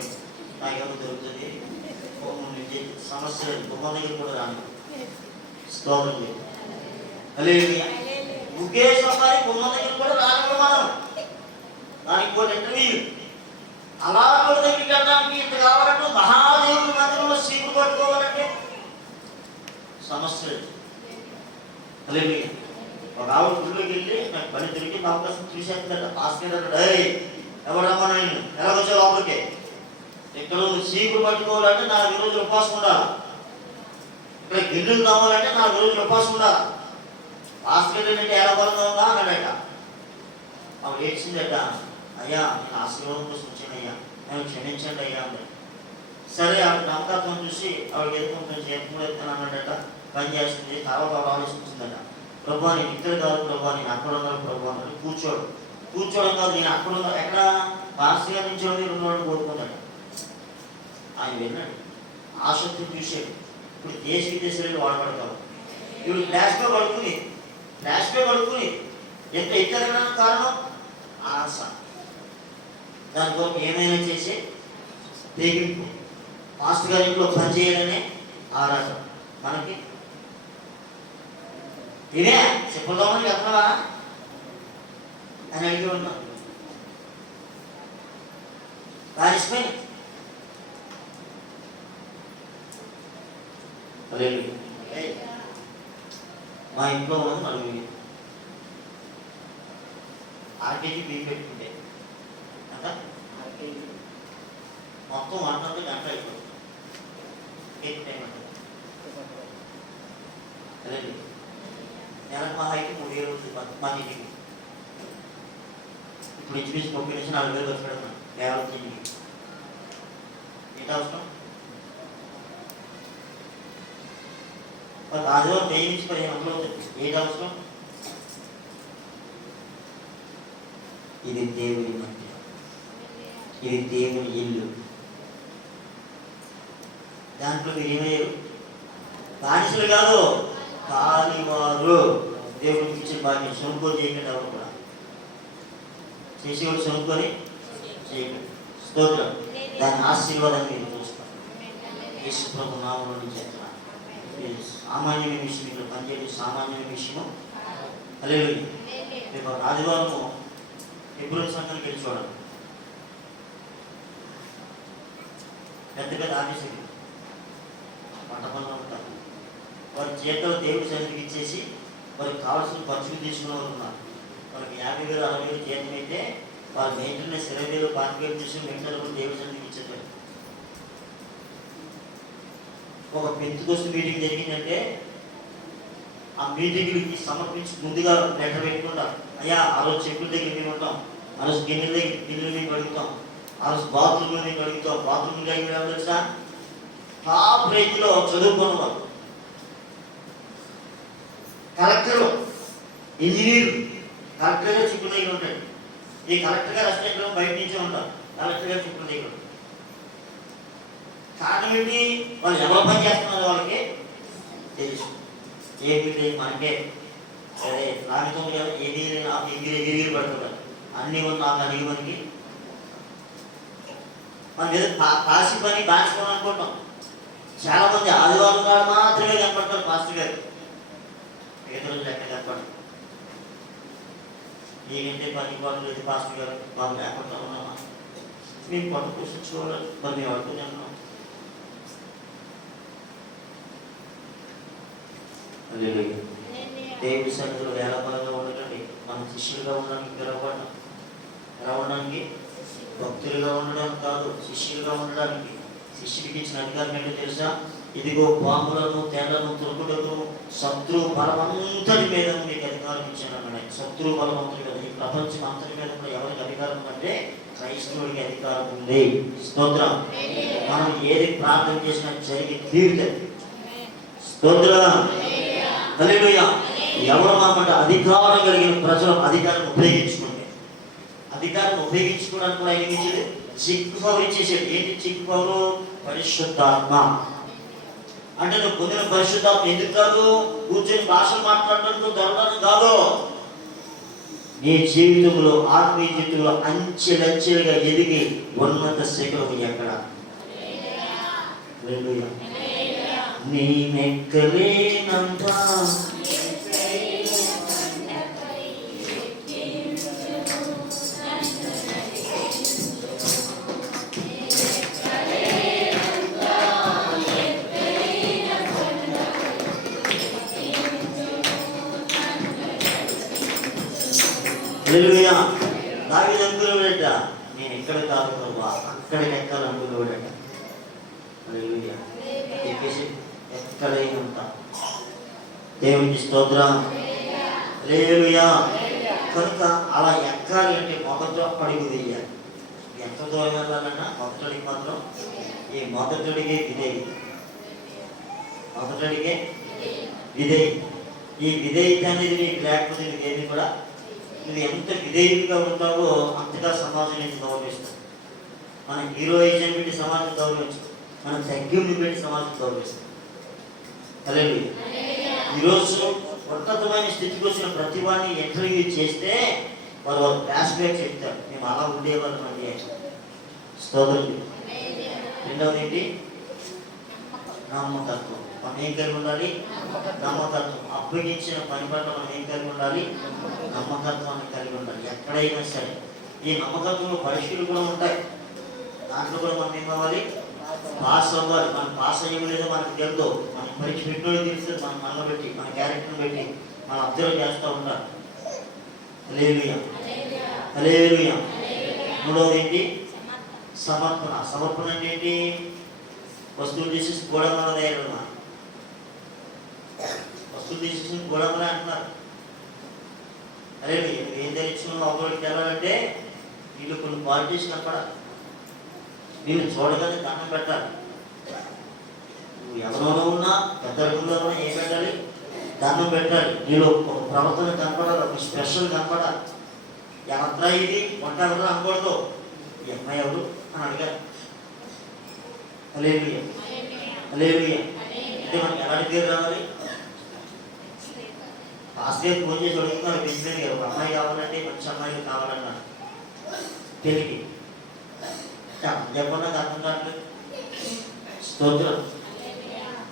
నాకేమో దొరుకుతుంది సమస్యలు కుటుంబం దగ్గర కూడా రాను. స్తోత్రం లేదు. హల్లెలూయా. ముఖేష్ అంబానీ కుటుంబం దగ్గర కూడా రాను. మనం దానికి కూడా ఇంటర్వ్యూ అలా కూడా దగ్గరికి వెళ్ళడానికి ఇంత కావాలంటే మహాదేవుడి మందిరంలో సీట్లు పట్టుకోవాలంటే సమస్యలు. హల్లెలూయా. ఒక ఆవిడ గుడిలోకి వెళ్ళి నాకు పని దొరికింది అవకాశం చూసేస్తాడు. పాస్టర్ ఎవరమ్మా నేను ఎలాగొచ్చా లోపలికి? ఇక్కడ చీకులు పట్టుకోవాలంటే 4 రోజులు ఉపవాసం ఉండాలి. ఇక్కడ గిన్నెలు కావాలంటే 4 రోజులు ఉపవాసం ఉండాలి. పాస్టర్ ఏంటంటే ఎలా బలంగా ఉందా అన్నాడట. ఆవిడ ఏడ్చిందట, అయ్యా నేను ఆశీర్వాదం కోసం వచ్చానయ్యా, నేను క్షమించండి అయ్యా అన్నాడు. సరే ఆవిడ నమ్మకత్వం చూసి ఆవిడ ఎదుర్కొంటుంది చేతులు ఎత్తాను అన్నాడట. పని చేస్తుంది. తర్వాత ఆవిడ ఆలోచించిందట, ప్రభా నేను ఇక్కడ కాదు ప్రభా, నేను అక్కడ ఉన్నాను ప్రభా అని కూర్చోవడం కాదు, నేను అక్కడ ఉన్నా. ఎక్కడ పాస్టర్ నుంచి 2 రోజులు కోరుకున్నాడు. ఆయన విన్నాడు, ఆసక్తి చూశాడు. ఇప్పుడు దేశ విదేశాలు వాడబడతారు. ఇప్పుడు ఫ్లాష్ బ్యాక్ పడుకుని ఎంత ఎక్కడానికి కారణం ఆశ. దాని కొరకు ఏమైనా చేసే తెగింపు. మాస్టర్ గారి ఇంట్లో పని చేయాలనే ఆరాటం. మనకి ఇదే చెప్పుదామని చెప్తావా అని అడిగి ఉన్నాం. పారిసిపోయింది. మా ఇంట్లో ఉన్నది నలుగురు. ఆర్కేజీ బియ్యం పెట్టుకుంటే అంతా మొత్తం 100 గంట అయిపోతుంది. టైం అంటే అదేండి నెలకు మా హైకి 3000 అవుతుంది మా ఇంటికి. ఇప్పుడు ఇంచుమించు 30 నుంచి 40,000 ఖర్చు పెడుతున్నాను కేవలం తిండికి. ఏంటి అవసరం? ఆదివారం 1000 నుంచి 1500 అవుతుంది. ఏంటి అవసరం? ఇది దేవుని మధ్య, ఇది దేవుని ఇల్లు. దాంట్లో మీరు ఏమయ్యారు? బానిసలు కాదు, కానివారు. దేవుడికి ఇచ్చిన భాగ్యం. సొనుక్కొని చేయకండి. ఎవరు కూడా చేసేవాడు సొనుక్కొని చేయకండి. స్తోత్రం. దాని ఆశీర్వాదాన్ని మీరు చూస్తారు. యేసు ప్రభు నామములో నుంచి సామాన్యమైన విషయం ఇక్కడ పనిచేయడం సామాన్యమైన విషయం. హల్లెలూయా. రేపు ఆదివారము ఫిబ్రవరి సంఘానికి వెళ్ళి చూడండి. పెద్ద పెద్ద ఆఫీసులు వంట పనులు ఉంటారు. వారి జీతాలు దేవుడి సన్నిధికి ఇచ్చేసి వారికి కావాల్సిన ఖర్చులు తీసుకునే వాళ్ళు ఉన్నారు. వాళ్ళకి 50,000 60,000 జీతం అయితే వాళ్ళ మెయింటెనెన్స్ 20,000 25,000 తీసుకుని మిగతా కూడా దేవుడి సన్నిధికి ఇచ్చేవారు. ఒక పెంతుకొస్తు మీటింగ్ జరిగిందంటే ఆ మీటింగ్కి సమర్పించి ముందుగా లెటర్ పెట్టుకుంటాం. అయ్యా ఆ రోజు చెప్పుల దగ్గర మేము ఉంటాం, ఆ రోజు గిన్నెలు మేము అడుగుతాం, ఆ రోజు బాత్రూమ్ మేము అడుగుతాం. బాత్రూమ్ కలిగి తెలుసా? టాప్ రేంజ్లో చదువుకున్న వాళ్ళు, కలెక్టర్, ఇంజనీర్. కలెక్టర్ గారు చిక్కుల దగ్గర ఉంటాడు. ఈ కలెక్టర్ గారు రెస్టారెంట్లో బయట నుంచే ఉంటాం. కలెక్టర్ గారు చిక్కుల దగ్గర ఉంటాడు. కారణం ఏంటి? వాళ్ళు ఎవరు పని చేస్తున్నారు వాళ్ళకి తెలుసు. ఏమిటి మనకే అదే రానితోంది కదా, ఏది ఎగిరి పడుతున్నారు. అన్నీ ఉన్న నాకు అడిగి మనకి మనం ఏదో కాశీ పని బానిపోవడం అనుకుంటాం. చాలా మంది ఆదివారం గారు మాత్రమే కనపడతారు పాస్టర్ గారు. ఏదో రోజులు ఎక్కడ కనపడదు. ఏంటంటే పని వాళ్ళు లేదు పాస్టర్ గారు వాళ్ళు లేకుండా ఉన్నామా? మేము పట్టు పోషించుకోవాలి. మరి మేము అడుగుతూనే ఉన్నాం. దేవుడి సన్నిధిలో వేలబలంగా ఉండకండి. మనం శిష్యులుగా ఉండడానికి ఎలా ఉండడానికి భక్తులుగా ఉండడానికి కాదు, శిష్యులుగా ఉండడానికి. శిష్యుడికి ఇచ్చిన అధికారం ఏంటో తెలుసా? ఇదిగో పాములను తేళ్లను తొలుకుటకు శత్రు బలమంతటి మీద మీకు అధికారం ఇచ్చాను అన్నాడు. శత్రు బలమంతటి మీద, ఈ ప్రపంచం అంతటి మీద కూడా ఎవరికి అధికారం ఉందంటే క్రైస్తవుడికి అధికారం ఉంది. స్తోత్రం. మనం ఏది ప్రార్థన చేసినా జరిగి తీరుతుంది. స్తోత్రం. హల్లెలూయా. ఎవరు మామంటే అధికారం కలిగిన ప్రజలు అధికారం ఉపయోగించుకోండి. అధికారం ఉపయోగించుకోవడానికి కూడా ఏమి ఇచ్చేది? చిక్కు పవర్ ఇచ్చేసాడు. ఏంటి చిక్కు పవరు? పరిశుద్ధాత్మ. అంటే నువ్వు పొందిన పరిశుద్ధాత్మ ఎందుకు కాదు? కూర్చొని భాషలు మాట్లాడడానికి దొరకడానికి కాదు. నీ జీవితంలో ఆత్మీయ జీవితంలో అంచెలంచెలుగా ఎదిగి ఉన్నత శిఖరం ఎక్కడ? హల్లెలూయా. నీ నెక్కలేనంత హల్లెలూయా. దావీదు అనుకునేవాడట, నేను ఎక్కడ కాదు ప్రభువా, అక్కడికి ఎక్కాలి అనుకునేవాడట. హల్లెలూయా. ఎక్కేసి ఎక్కడైనా ఉంటా. దేవునికి స్తోత్రం. హల్లెలూయా. కనుక అలా ఎక్కాలి అంటే మొదట అడుగు వేయాలి. ఎంత దూరం వెళ్ళాలన్నా మొదటడికి మాత్రం ఈ మొదటడిగే విధేయి. మొదటడిగే విధేయి. ఈ విధేయత అనేది నీకు లేకపోతే నీకేది కూడా నువ్వు ఎంత విధేయుడిగా ఉంటావో అంతగా సమాజం నుంచి గౌరవిస్తావు. మన హీరోయిజం పెట్టి సమాజం గౌరవించదు, మన తగ్గింపు పెట్టి సమాజం గౌరవిస్తాం. హల్లెలూయా. ఈరోజు ఉన్నతమైన స్థితికి వచ్చిన ప్రతి వాడిని ఇంటర్వ్యూ చేస్తే వారు ఫ్లాష్ బ్యాక్ చెప్తారు, మేము అలా ఉండేవాళ్ళం అండి. స్తోత్రం. రెండవది ఏంటి? నమ్మకత్వం. మనం ఏం కలిగి ఉండాలి? నమ్మకత్వం. అప్పగించిన పని పట్ల మనం ఏం కలిగి ఉండాలి? నమ్మకత్వాన్ని కలిగి ఉండాలి. ఎక్కడైనా సరే ఈ నమ్మకత్వంలో పరీక్షలు కూడా ఉంటాయి. దాంట్లో కూడా మనం ఏం కావాలి? పాస్ అవ్వాలి. మనం పాస్ అయ్యలేదో మనకు తెలుదో, మనం పరీక్ష పెట్టినోడు తెలుస్తుంది. మనం మనలో పెట్టి మన క్యారెక్టర్ని పెట్టి మనం అబ్జర్వ్ చేస్తూ ఉండాలి. హల్లెలూయా, హల్లెలూయా. మూడవది ఏంటి? సమర్పణ. సమర్పణ అంటే ఏంటి? వస్తువులు తీసేసి గోడమల తయారు. వస్తువులు తీసేసి గోడమల అంటున్నారు. అరే ఏం ధరించుకున్నావు అవ్వడికి వెళ్ళాలంటే వీళ్ళు కొన్ని క్వాలిటీస్ కనపడాలి. వీళ్ళు చూడగానే దండం పెట్టాలి. నువ్వు ఎవరోనో ఉన్నా పెద్దరికంలో ఉన్నా ఏం పెట్టాలి? దండం పెట్టాలి. నీలో ఒక ప్రవర్తన కనపడాలి, ఒక స్పెషల్ కనపడాలి. ఎవరా ఇది వంట ఎవరు అనకూడదు. ఈ అమ్మాయి ఎవరు అని అడిగారు. హల్లెలూయా, హల్లెలూయా. అంటే మనకి ఎలాంటి పేరు రావాలి? పాస్టర్ ఫోన్ చేసి అడుగుతున్నారు ప్రెసిడెంట్ గారు, ఒక అమ్మాయి కావాలంటే మంచి అమ్మాయిలు కావాలన్నారు పెళ్ళికి. చెప్పండి, నాకు అర్థం కావట్లేదు. స్తోత్రం,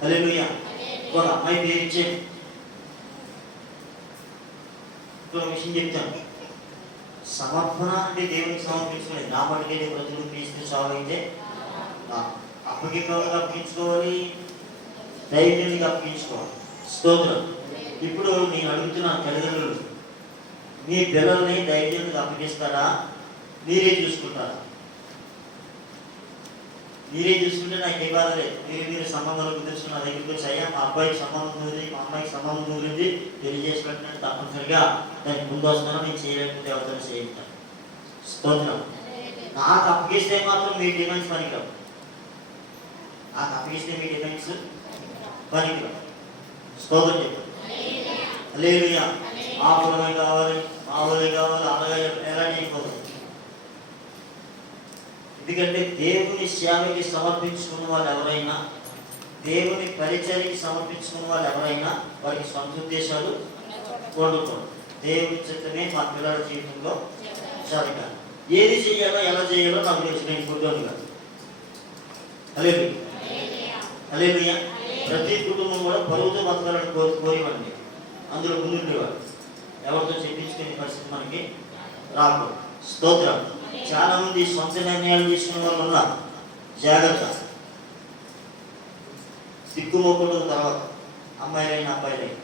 హల్లెలూయా. ఒక అమ్మాయి పేరు ఇచ్చేది. ఇంకో విషయం చెప్తాను. సమర్పణ అంటే దేవునికి సమర్పించుకోలేదు. నా మటుకైతే ప్రజలు తీసుకుని చాలు. అయితే అప్పగింపుగా అప్పగించుకోవాలి, ధైర్యానికి అప్పగించుకోవాలి. స్తోత్రం. ఇప్పుడు నేను అడుగుతున్నా తల్లిదండ్రులు, మీ పిల్లల్ని ధైర్యానికి అప్పగిస్తారా? మీరే చూసుకుంటారా? మీరే చూసుకుంటే నాకు ఏ బాధ లేదు. మీరు సంబంధాలు కుదుర్చుకున్న నా దగ్గరికి వచ్చి, అయ్యా మా అబ్బాయికి సంబంధం కుదిరి, మా అమ్మాయికి సంబంధం కుదిరింది, తెలియజేసి పెట్టినట్టు తప్పనిసరిగా దానికి ముందు వస్తాను. నేను చేయలేకపోతే ఎవరితో చేయిస్తాను. స్తోత్రం. నాకు అప్పగిస్తే మాత్రం మీ డిమాండ్స్ పనికిరావు. నాకు అప్పగిస్తే మీ డిమాండ్స్ పనికిరావు. స్తోత్రం చెప్పండి. హల్లెలూయా. ఆ పొలమే కావాలి, మా ఊళ్ళే కావాలి, అలాగే ఎలా చేయకూడదు. ఎందుకంటే దేవుని సేవకి సమర్పించుకున్న వాళ్ళు ఎవరైనా, దేవుని పరిచర్యకి సమర్పించుకున్న వాళ్ళు ఎవరైనా వారికి సొంత ఉద్దేశాలు ఉండకూడదు. దేవుని చిత్తమే మా పిల్లల జీవితంలో జరగాలి. ఏది చేయాలో ఎలా చేయాలో నాకు తెలుసు. నేను గుడ్డోని కాదు. హల్లెలూయా, హల్లెలూయా. ప్రతి కుటుంబం కూడా పరువుతో బతకాలని కోరివండి. అందులో ముందుండేవాడు. ఎవరితో చెప్పించుకునే పరిస్థితి మనకి రాకూడదు. స్తోత్రం. చాలా మంది సొంత నిర్ణయాలు తీసుకునే వాళ్ళు ఉన్నారు. జాగ్రత్త. సిగ్గుమోకుండా తర్వాత అమ్మాయిలైనా అబ్బాయిలైనా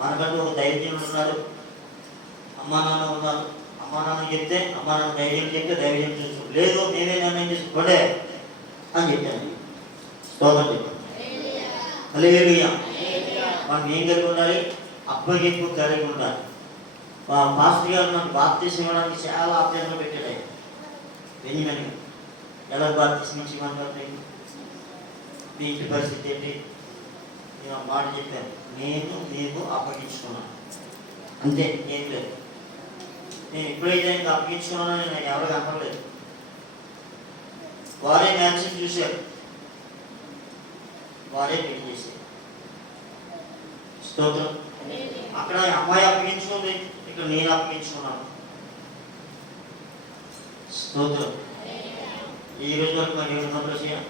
మనకంటూ ఒక ధైర్యం ఉన్నారు. అమ్మా నాన్న ఉన్నారు. అమ్మా నాన్న చెప్తే, అమ్మా నాన్న ధైర్యం చెప్తే ధైర్యం చూసు. లేదు నేనే నిర్ణయం చేసుకోండే అని చెప్పాను. స్తోత్రం చెప్పాను. హల్లెలూయా. మనం ఏం కలిగి ఉండాలి? అప్పగింపు కలిగి ఉండాలి. పాస్టర్ గారు నాకు బాప్తీసం ఇవ్వడానికి చాలా అభ్యర్థన పెట్టాడు. వెంజమని ఎలా బాప్తీసం ఇచ్చి మాట్లాడతాయి? మీ ఇంటి పరిస్థితి ఏంటి? నేను ఆ మాట చెప్పాను. నేను మీకు అప్పగించుకున్నాను అంతే, ఏం లేదు. నేను ఎప్పుడైతే ఇంకా అప్పగించుకున్నానో నాకు ఎవరు కనపడలేదు. వారే మ్యారేజ్ చూశారు, వారే పెళ్లి చేశారు. స్తోత్రం. అక్కడ అమ్మాయి అప్పగించుకుంది, ఇక్కడ నేను అప్పగించుకున్నాను. స్తోత్రం. ఈ రోజు వరకు మన దేవుని సంతోషం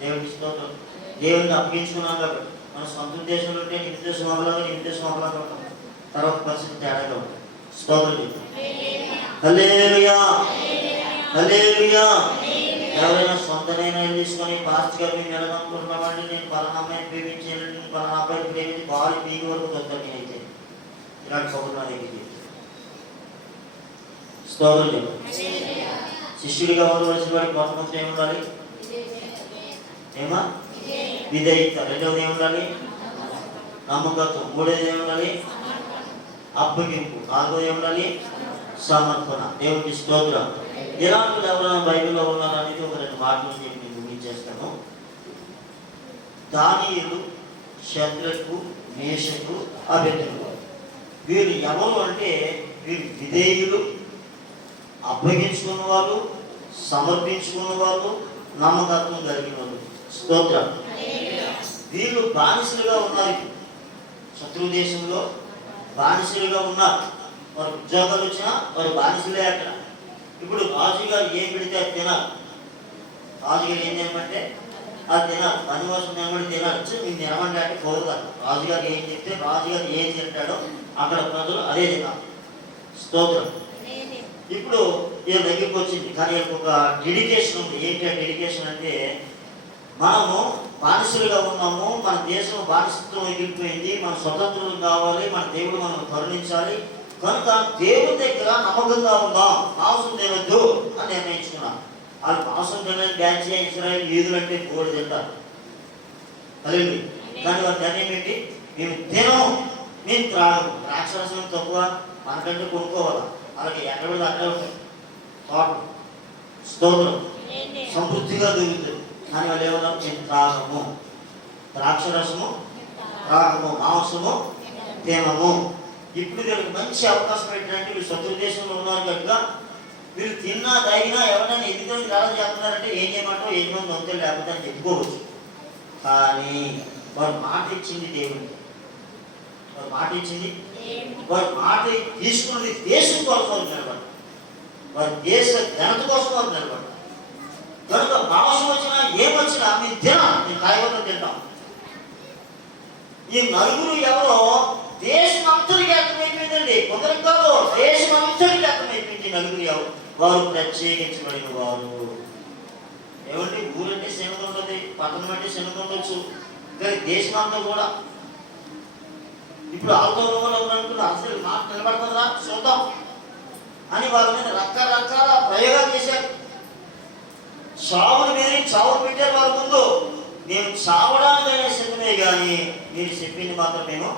దేవుడికి స్తోత్రం. దేవుడిని అప్పగించుకున్నాం కాబట్టి మన సొంత ఉద్దేశంలో ఉంటే నీ ఉద్దేశం అవ్వలేదు, నీ ఉద్దేశం అవ్వలేదు ఉంటాం. తర్వాత పరిస్థితి తేడాగా ఉంటుంది. స్తోత్రం చెప్తాం. హల్లెలూయా, హల్లెలూయా. ఎవరైనా సొంత నిర్ణయం తీసుకొని పాస్ట్ గారు మేము వెళ్ళాలనుకుంటున్నామండి, నేను పలానా అమ్మాయిని ప్రేమించాను, పలానా అబ్బాయిని ప్రేమించి బాగా పీకి వరకు వద్దాను. నేనైతే ఇలాంటి కబుర్లు నా దగ్గర స్తోత్రం చెప్పాలి. శిష్యుడిగా ఉండవలసిన వాడికి మొట్టమొదటి ఏముండాలి? ఏమా? విధేయత. రెండవది ఏముండాలి? నమ్మకత్వం. మూడవది ఏముండాలి? అప్పగింపు. నాలుగోది ఏముండాలి? సమర్పణ. దేవునికి స్తోత్రం. ఇలాంటి ఎవరైనా బైబిల్లో ఉన్నారనేది ఒక రెండు మాటలు చెప్పి నేను ముగించేస్తాను. దానియేలు, శద్రకు, మేషకు, అబేద్నెగో వీరు ఎవరు అంటే వీరు విధేయులు, అప్పగించుకున్న వాళ్ళు, సమర్పించుకున్న వాళ్ళు, నమ్మకత్వం కలిగిన వాళ్ళు. స్తోత్రం. వీళ్ళు బానిసలుగా ఉన్నారు. శత్రు దేశంలో బానిసలుగా ఉన్నారు. వారు ఉద్యోగాలు వచ్చినా వారు బానిసలే. అక్కడ ఇప్పుడు రాజుగారు ఏం పెడితే అది తినాలి. రాజుగారు ఏం చేయమంటే అది తినాలి, పని కోసం నిలబడి తినాలి. మీరు తినమండి అంటే కోరుతారు. రాజుగారు ఏం చెప్తే రాజుగారు ఏం తింటాడో అక్కడ ప్రజలు అదే తినాలి. స్తోత్రం. ఇప్పుడు వీళ్ళ దగ్గరికి వచ్చింది, కానీ వీళ్ళకి ఒక డెడికేషన్ ఉంది. ఏంటి ఆ డెడికేషన్ అంటే, మనము బానిసలుగా ఉన్నాము, మన దేశం బానిసత్వం ఎగిరిపోయింది, మన స్వతంత్రులు కావాలి, మన దేవుడు మనం కరుణించాలి, కనుక దేవుడి దగ్గర నమ్మకంగా ఉందాం, మాంసం తినొద్దు అని నిర్ణయించుకున్నాం. వాళ్ళు మాంసం తినని బ్యాచ్ ఇజ్రాయెల్ యూదులు అంటే గోడు తింటారు. అదే కానీ వారి ధన్యం ఏంటి, మేము తినము, మేము త్రాగము. ద్రాక్షరసం తక్కువ, మనకంటే కొనుక్కోవాలా, అలాగే ఎక్కడ పడితే అక్కడ ఉంటుంది తోటలు. స్తోత్రం. సమృద్ధిగా దొరుకుతుంది. కానీ వాళ్ళు ఏమన్నా మేము త్రాగము, ద్రాక్షరసము త్రాగము, మాంసము తినము. ఇప్పుడు వీళ్ళకి మంచి అవకాశం ఏంటంటే, వీళ్ళు శత్రు దేశంలో ఉన్నారు కనుక వీళ్ళు తిన్నా తాగినా ఎవరైనా ఎదుగుతుంది ఎలా చేస్తున్నారంటే ఏం చేయమంటావు, యజమాని అంతే లేకపోతే అని చెప్పుకోవచ్చు. కానీ వారు మాట ఇచ్చింది దేవుడికి, వారు మాట ఇచ్చింది, వారి మాట తీసుకున్నది దేశం కోసం వారు నిలబడ్డారు, వారి దేశ ఘనత కోసం వారు నిలబడ్డారు. కనుక మాంసం వచ్చినా ఏమొచ్చినా మేము తినాం, మేము కాయగూరలు తింటాం. ఈ నలుగురు ఎవరో దేశం అంతటికి అర్థమైపోయిందండి. కొందరు కాదు, దేశం అంతటికి అర్థమైపోయింది నలుగురు ఎవరు. వారు ప్రత్యేకించబడిన వారు. ఏమంటే ఊరంటే శనగ ఉంటుంది, పట్టణం అంటే శనగ ఉండొచ్చు, కానీ దేశం అంతా కూడా. ఇప్పుడు ఆవుతో అనుకున్న అసలు మాట నిలబడుతుందా చూద్దాం అని వాళ్ళ మీద రకరకాల ప్రయోగాలు చేశారు. చావుని మీద చావు పెట్టారు వాళ్ళ ముందు. మేము చావడానికైనా సిద్ధమే, కానీ మీరు చెప్పింది మాత్రం మేము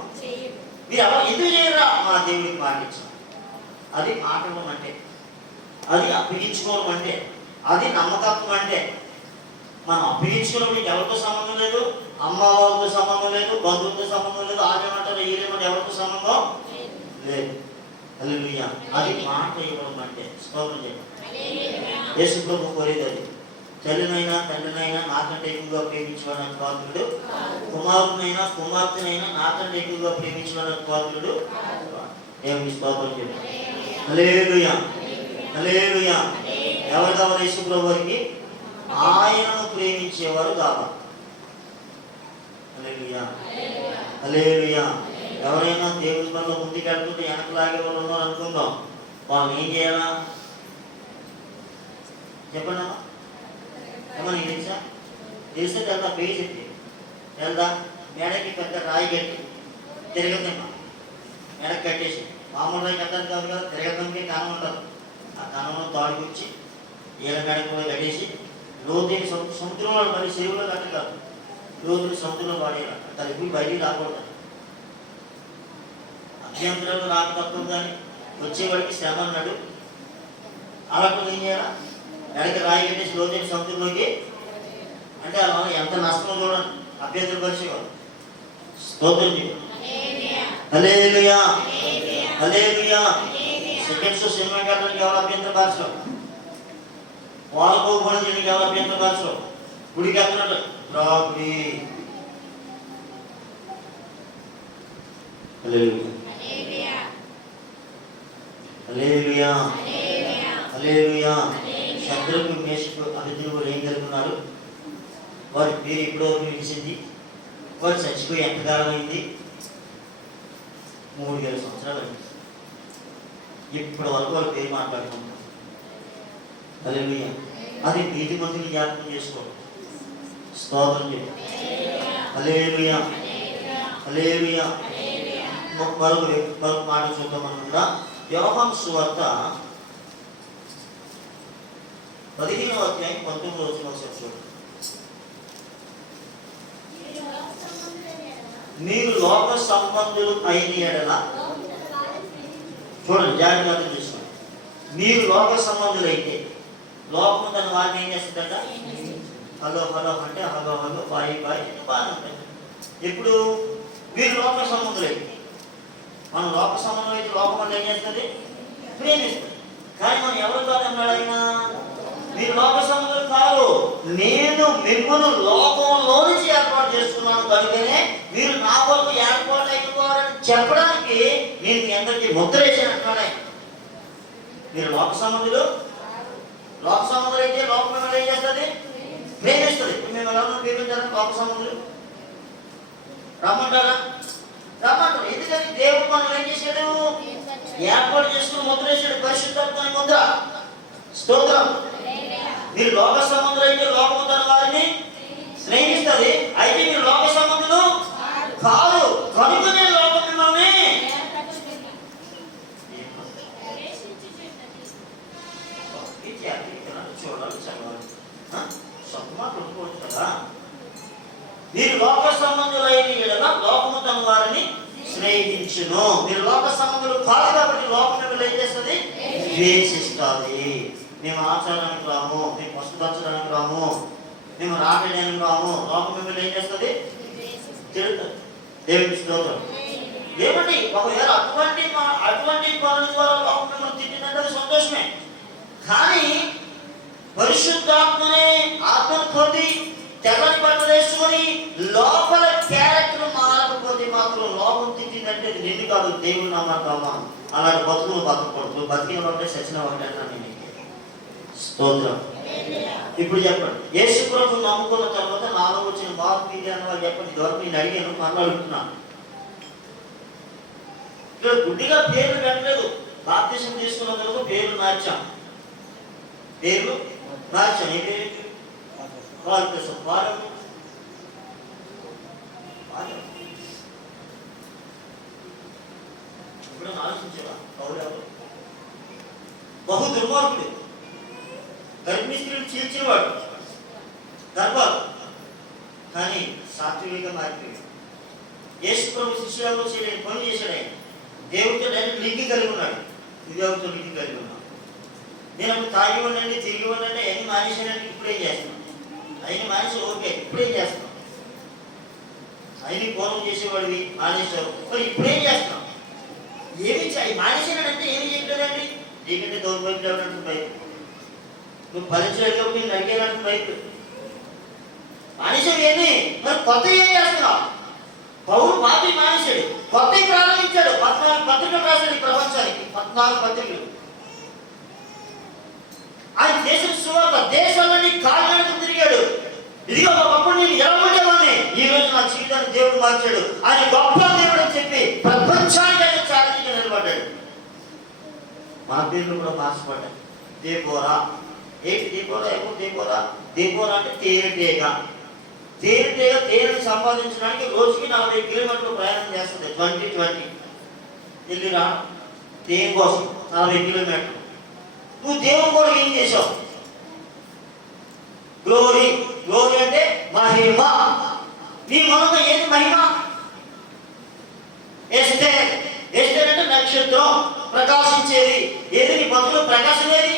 మీరు ఎవరు ఎందుకు చేయరా, మా దేవుడికి పాటించాం. అది మాట్లాడడం అంటే, అది అప్పగించుకోవడం అంటే, అది నమ్మకత్వం అంటే. మనం అప్పగించుకున్నప్పుడు ఎవరితో సంబంధం లేదు, అమ్మ వాళ్ళతో సంబంధం లేదు, బంధువులతో సంబంధం లేదు, ఆలేమంటారు ఈలేమంటే ఎవరితో సంబంధం లేదు. హల్లెలూయా. అది మాట ఇవ్వడం అంటే. స్తోత్రం చేయండి. యేసు ప్రభు కోరేది అది. తల్లినైనా తండ్రినైనా నాకంటే ఎక్కువగా ప్రేమించడానికి పాత్రుడు, కుమారునైనా కుమార్తెనైనా నాకంటే ఎక్కువగా ప్రేమించడానికి పాత్రుడు. దేవుని స్తోత్రం చేయండి. హల్లెలూయా, హల్లెలూయా. ఎవరు కావాలి యేసు ప్రభు వారికి? ఆయనను ప్రేమించేవారు కావాలి. హల్లెలూయా, హల్లెలూయా. ఎవరైనా దేవుని పనిలో ముందుకు వెళ్తుంటే వెనకలాగే వాళ్ళు ఉన్నారు అనుకుందాం, వాళ్ళని ఏం చేయాలా చెప్పండి. ఏమన్నా తెలుసా? తెలిస్తే వెళ్దా, పేరు చెప్పి వెళ్దా, మేడకి పెద్ద రాయి కట్టి తిరగదమ్మా, మేడకి కట్టేసి. మామూలు రాయి కట్టాలి కాదు కదా, తిరగడానికి కనం ఉంటారు. ఆ కనంలో తాడుకొచ్చి ఏళ్ళ మేడకి కూడా కట్టేసి లోతుని సముద్రంలో మరి చెరువులో కట్టగలరు, లోతుని సముద్రంలో వాడేయాలి. తలుపు బయటికి రాకూడదు. అభ్యంతరాలు రాక తప్పదు, కానీ వచ్చేవాడికి శ్రమ అన్నాడు. అలాంటి ఏం చేయాలా, వెనక రాయి కట్టేసి లోతుని సముద్రంలోకి అంటే అలా ఎంత నష్టమో చూడండి. అభ్యంతరం పరిచేవాడు. స్తోత్రం చేయాలి. హల్లెలూయా, హల్లెలూయా. సెకండ్స్ సినిమాకి వెళ్ళడానికి ఎవరు అభ్యంతరం పరచరు, వాళ్ళకోకుండా చేయడానికి ఎవరు అభ్యంతరం పరచరు. గుడికి వెళ్తున్నాడు రాగుడి. హల్లెలూయా, హల్లెలూయా, హల్లెలూయా. శత్రువుకు మేషకు అభివృద్ధులు ఏం జరుగుతున్నారు? వారి పేరు ఎప్పుడో పిలిచింది, వారు చచ్చిపోయి ఎంతకాలం అయింది? 3000 సంవత్సరాలు అయింది. ఇప్పటి వరకు వారి పేరు మాట్లాడుకుంటారు. హల్లెలూయా. అది నీతి మంత్రులు జ్ఞాపకం చేసుకోవాలి. స్తోత్రం చెప్పి. హల్లెలూయా, హల్లెలూయా. మరొక మాట చూద్దాం అనుకుంటా. యోహాను సువార్త 15వ అధ్యాయం 19వ వచనం చూడండి. మీరు లోక సంబంధులు అయిన ఎడల, చూడండి జాగ్రత్తగా చూసుకోండి. మీరు లోక సంబంధులు అయితే, లోకం తన వారిని ఏం చేస్తుందట? హలో హలో అంటే హలో హలో, బాయ్ బాయ్ బాగా ఉంటుంది. ఇప్పుడు మీరు లోక సంబంధులు అయితే, మనం లోక సంబంధం అయితే లోకం అంటే ఏం చేస్తుంది? ప్రేమిస్తుంది. కానీ మనం ఎవరు కాదన్నాడు ఆయన? మీరు లోక సంబంధులు కాదు, నేను మిమ్మల్ని లోకంలో నుంచి ఏర్పాటు చేస్తున్నాను, కనుకనే మీరు నా కొరకు ఏర్పాటు అయిపోవాలని చెప్పడానికి నేను మీ అందరికీ ముద్ర వేసాను అంటున్నాడు. మీరు లోక సంబంధులు, లోక సంబంధులు అయితే లోకం ఏం చేస్తుంది? ప్రేమిస్తుంది. మేము ఎలా ప్రేమించాలని లోక సంబంధులు రమ్మంటారా? రమ్మంటారు. ఎందుకని దేవుడు మనం ఏం చేశాడు? ఏర్పాటు చేసుకుని ముద్ర వేసాడు, పరిశుద్ధాత్మ ముద్ర. స్తోత్రం. మీరు లోక సంబంధులు అయితే లోకము తన వారిని స్నేహిస్తుంది. అయితే మీరు లోక సంబంధులు కాదు కనుక నేను లోకం మిమ్మల్ని చూడాలి, చదవాలి, సొంతమా కొట్టుకోవచ్చు కదా. మీరు లోక సంబంధులైన ఎడల లోకము తన వారిని స్నేహించును. మీరు లోక సంబంధులు కాదు కాబట్టి లోకం మిమ్మల్ని ఏం చేస్తుంది? ద్వేషిస్తుంది. మేము ఆచారానికి రాము, మేము పశుపరచడానికి రాము, మేము రాకడానికి రాము. లోకం మిమ్మల్ని ఏం చేస్తుంది? తిడుతుంది. దేవుని స్తోత్రం. ఏమండి, ఒకవేళ అటువంటి పనుల ద్వారా లోకం మిమ్మల్ని తిట్టిందంటే అది సంతోషమే. కానీ పరిశుద్ధాత్మనే ఆత్మను పొంది తెల్లని బట్టలు వేసుకొని లోపల క్యారెక్టర్ మారకపోతే మాత్రం లోకం తిట్టిందంటే అది నిన్ను కాదు, దేవుని నామా. అలాంటి బతుకులు బతకూడదు. బతికిన ఒకటే సచిన ఒకటే అన్నాను. స్తోత్రం. ఇప్పుడు చెప్పండి, యేసు ప్రభువు నమ్ముకున్న తర్వాత నాలో వచ్చిన మార్పు ఇది అని వాళ్ళు చెప్పండి. ఇదివరకు నేను అడిగాను, మాట్లాడుతున్నాను. ఇక్కడ గుడ్డిగా పేర్లు పెట్టలేదు. బాప్తిసం తీసుకున్న తర్వాత పేర్లు మార్చాం. పేర్లు మార్చాం. ఏ పేరు? ఇప్పుడు ఆలోచించేవా? పౌరు బహు దుర్మార్గుడు, గర్భిణీ స్త్రీలు చీల్చేవాడు, గర్భాలు. కానీ సాత్వికంగా మారిపోయాడు. యేసు ప్రభు శిష్యులలో చేయలేని పని చేశాడు. ఆయన దేవుడితో డైరెక్ట్ లింక్ కలిగి ఉన్నాడు. దేవుడితో లింక్ కలిగి ఉన్నాడు. నేను అప్పుడు తాగి ఉండండి, తిరిగి ఉండండి, అవన్నీ మానేసానంటే ఇప్పుడేం చేస్తున్నాను? అయినా మానేసి ఓకే, ఇప్పుడేం చేస్తున్నాం? అయినా పూర్వం చేసేవాడివి మానేసావు, మరి ఇప్పుడేం చేస్తున్నాం? ఏమి మానేసానంటే ఏమి చేయలేదండి. నీకంటే దౌర్భాగ్యం లేవనంటుంది బయట. నువ్వు ఫలించలేదు, నేను అడిగేనంటుంది బయట. మానేసావు ఏంటి? మరి కొత్త ఏం చేస్తున్నావు? పౌరు పాతి మానేశాడు, కొత్త ప్రారంభించాడు. 14 పత్రికలు రాశాడు ఈ ప్రపంచానికి. 14 పత్రికలు. ఆయన చేసిన సువార్త దేశాలన్నీ కాళ్ళకు తిరిగాడు. ఇదిగో ఒకప్పుడు నేను ఎలా ఉండేవాడిని, ఈ రోజు నా జీవితాన్ని దేవుడు మార్చాడు. ఆయన గొప్ప దేవుడు అని చెప్పి ప్రపంచానికి ఛాలెంజ్గా నిలబడ్డాడు. మన పేర్లు కూడా మార్చబడ్డాయి. దేపోరా. ఏంటి దేపోరా? ఎప్పుడు దేపోరా? దేపోరా అంటే తేనెటీగ. తేనెటీగ తేనెను సంపాదించడానికి రోజుకి 40 కిలోమీటర్లు ప్రయాణం చేస్తుంది. 20 వెళ్ళిరా తేనె కోసం 40 కిలోమీటర్లు. నువ్వు దేవుడు కూడా ఏం చేసావు? గ్లోరీ. గ్లోరీ అంటే మహిమ. నీ మనలో ఏది మహిమ? ఎస్తేర్. ఎస్తేర్ అంటే నక్షత్రం, ప్రకాశించేది. ఏది నీ బతుకులో ప్రకాశం? ఏది?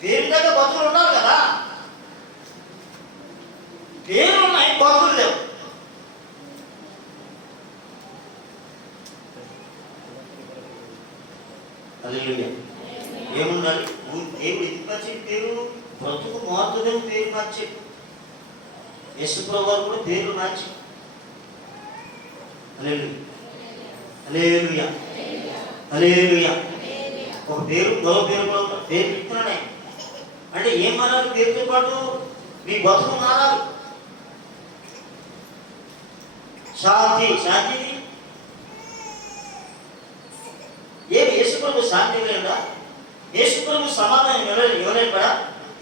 పేరు దగ్గర బతుకులు ఉన్నారు కదా. పేర్లు ఉన్నాయి, బతుకులు లేవు. హల్లెలూయా. ఏముండాలి? దేవుడు ఎందుకు మార్చేది పేరు? బ్రతుకు మారుతుందేమో పేరు మార్చేది. యేసు ప్రభువు కూడా పేర్లు మార్చి. హల్లెలూయా. హల్లెలూయా. హల్లెలూయా. ఒక పేరు మరో పేరు కూడా పేరు ఇస్తున్నాడే. అంటే ఏం మారాలి? పేరుతో పాటు మీ బతుకు మారాలి. శాంతి. శాంతి ఏమి? యేసు ప్రభు శాంతి ఇవ్వలేదా? యేసు ప్రభు సమాధానం ఇవ్వలేని వాడా?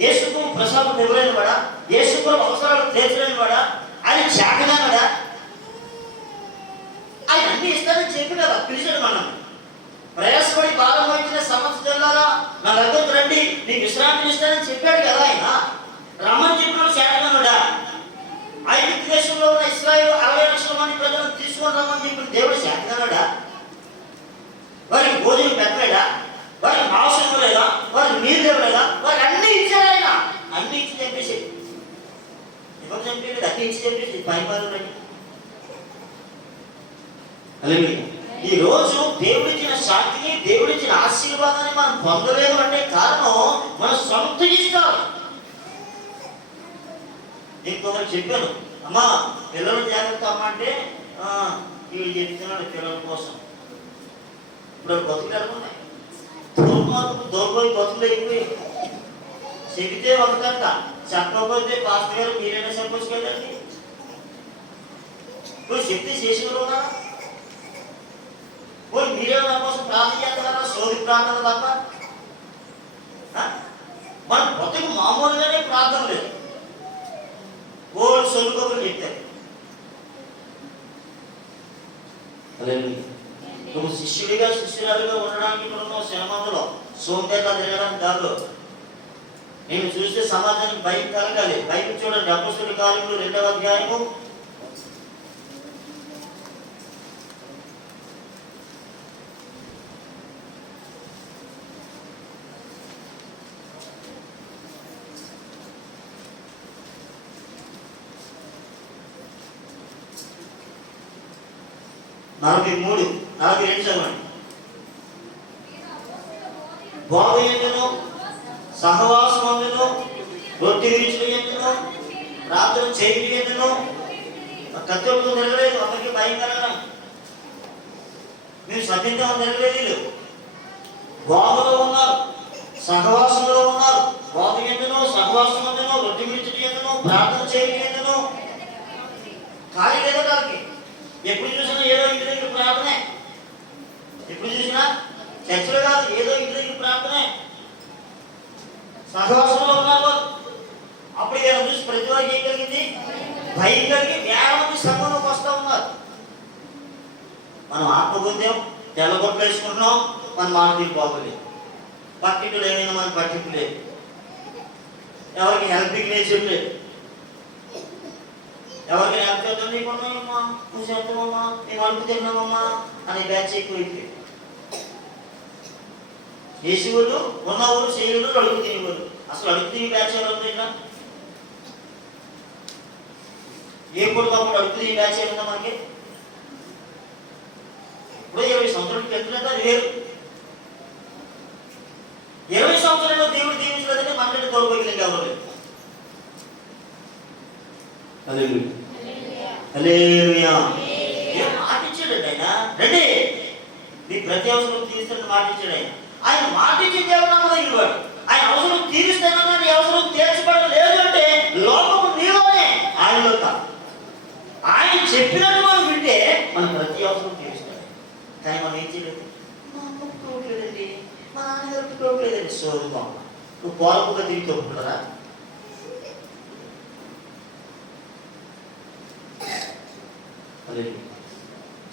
యేసు ప్రభు ప్రసాదం ఇవ్వలేని వాడా? యేసు ప్రభు అవసరాలు తీర్చలేని వాడా? ఆయన చేతగానడా? ఆయన అన్ని ఇస్తానని చెప్పి కదా పిలిచాడు. మనం ప్రయాసపడి భారం వచ్చిన సమస్యలారా నా దగ్గరకు రండి, నీకు విశ్రాంతిని ఇస్తానని చెప్పాడు కదా. ఆయన రమ్మని చెప్పిన చేతగానడా? ఐగుప్తు దేశంలో ఉన్న ఇశ్రాయేలు 60 లక్షల మంది ప్రజలను తీసుకొని రమ్మని చెప్పిన దేవుడు చేతగానడా? వారికి భోజనం పెట్టలేదా? వారికి అవసరం లేదా? వారికి నీరు లేవలేదా? వారికి అన్ని ఇచ్చాడు ఆయన. అన్ని ఇచ్చి చంపేసి ఎవరు చంపేది? అన్ని ఇచ్చి చంపేసి పైపాలని. అలాగే ఈ రోజు దేవుడిచ్చిన శాంతిని, దేవుడిచ్చిన ఆశీర్వాదాన్ని మనం పొందలేదు అంటే కారణం మన సొంత ఇష్టాలు. నేను కొందరు చెప్పాను, అమ్మా పిల్లలు జాగ్రత్త అమ్మా అంటే వీళ్ళు చెప్తున్నాడు పిల్లల కోసం. ఇప్పుడు బతుకులు ఉన్నాయి. దౌర్భాగ్య బతుకులు అయిపోయి చెబితే ఒకటంట, చెప్పకపోతే పాస్టర్ గారు మీరైనా చెప్పొచ్చు కదండి. నువ్వు చెప్తే చేసేవారు ఉన్నారా? మీరేమో నా కోసం ప్రార్థన చేస్తున్నారా? సోది ప్రార్థన తప్ప మన బ్రతుకు మామూలుగానే ప్రార్థన లేదు. ఓల్డ్ సొలుకబులు చెప్తారు. నువ్వు శిష్యుడిగా శిష్యురాలుగా ఉండడానికి ఇప్పుడు శ్రమంలో సోంబేర్లా తిరగడానికి కాదు. నేను చూస్తే సమాజానికి భయం కలగాలి. బైబిల్ చూడండి, అపొస్తలుల కార్యములు 2వ అధ్యాయము 43-42 చదవండి. బోధ ఎందును, సహవాసమందును, రొట్టె విరుచులు ఎందును, ప్రార్థన చేయడం ఎందును కత్తులతో నిలవలేదు. అప్పటికి భయం కలగడం, మీరు సత్యంగా నిలవలేదు. బోధలో ఉన్నారు, సహవాసంలో ఉన్నారు. బోధ ఎందును, సహవాసం ఎందును, రొట్టె విరుచులు ఎందును, ప్రార్థన చేయడం ఎందును. ఖాళీ లేదా కాకి? ఎప్పుడు చూసినా ఏదో ఇంటి దగ్గర ప్రార్థనే. ఎప్పుడు చూసినా చర్చలు కాదు, ఏదో ఇంటి దగ్గర ప్రార్థనే. సహవాసంలో ఉన్నారు. అప్పుడు ఇలా చూసి ప్రతి వారికి ఏం కలిగింది? భయం కలిగి వేల మంది సంఘంలోకి వస్తూ ఉన్నారు. మనం ఆత్మబుద్ధ్యం తెల్లగొట్లు వేసుకుంటున్నాం, మన మాట బాగోలేదు. పట్టింపు ఏమైనా మన పట్టింపు లేదు. ఎవరికి హెల్పింగ్ నేచర్ లేదు. ఎవరికి హెల్ప్ చేద్దాం, నీకున్నాయమ్మా, నువ్వు చేద్దామమ్మా, మేము అడుగు తిన్నామమ్మా అనే బ్యాచ్ ఎక్కువైపోయింది. చేసేవాళ్ళు ఉన్న ఊరు, చేయలు అడుగు తినేవాళ్ళు. అసలు అడుగు తిని బ్యాచ్ ఎవరు ఉంది ఇక్కడ? ఏ పొడుకప్పుడు అడుగు తిని బ్యాచ్ ఏముందా మనకి? ఇప్పుడు 20 సంవత్సరాలకి వెళ్తున్నట్టు అది వేరు. 20 సంవత్సరాల్లో దేవుడు దీవించలేదంటే మనకంటే దౌర్భాగ్యం ఎవరు లేదు. హల్లెలూయా. ఏం మాట ఇచ్చాడండి ఆయన? రండి, మీ ప్రతి అవసరం తీరుస్తానని మాట ఇచ్చాడు ఆయన. ఆయన మాట ఇచ్చిన దేవుడు నమ్మదగినవాడు. ఆయన అవసరం తీరుస్తానన్నా నీ అవసరం తీర్చబడడం లేదు అంటే లోపము నీలోనే, ఆయనలో కాదు. ఆయన చెప్పినట్టు మనం వింటే మనం ప్రతి అవసరం తీరుస్తాడు. కానీ మనం ఏం చేయలేదు. మా అమ్మకు తోట్లేదండి, మా నాన్నగారికి తోట్లేదండి. సోదుతాం. నువ్వు కోరపుగా తిరిగి తోపుకుంటారా?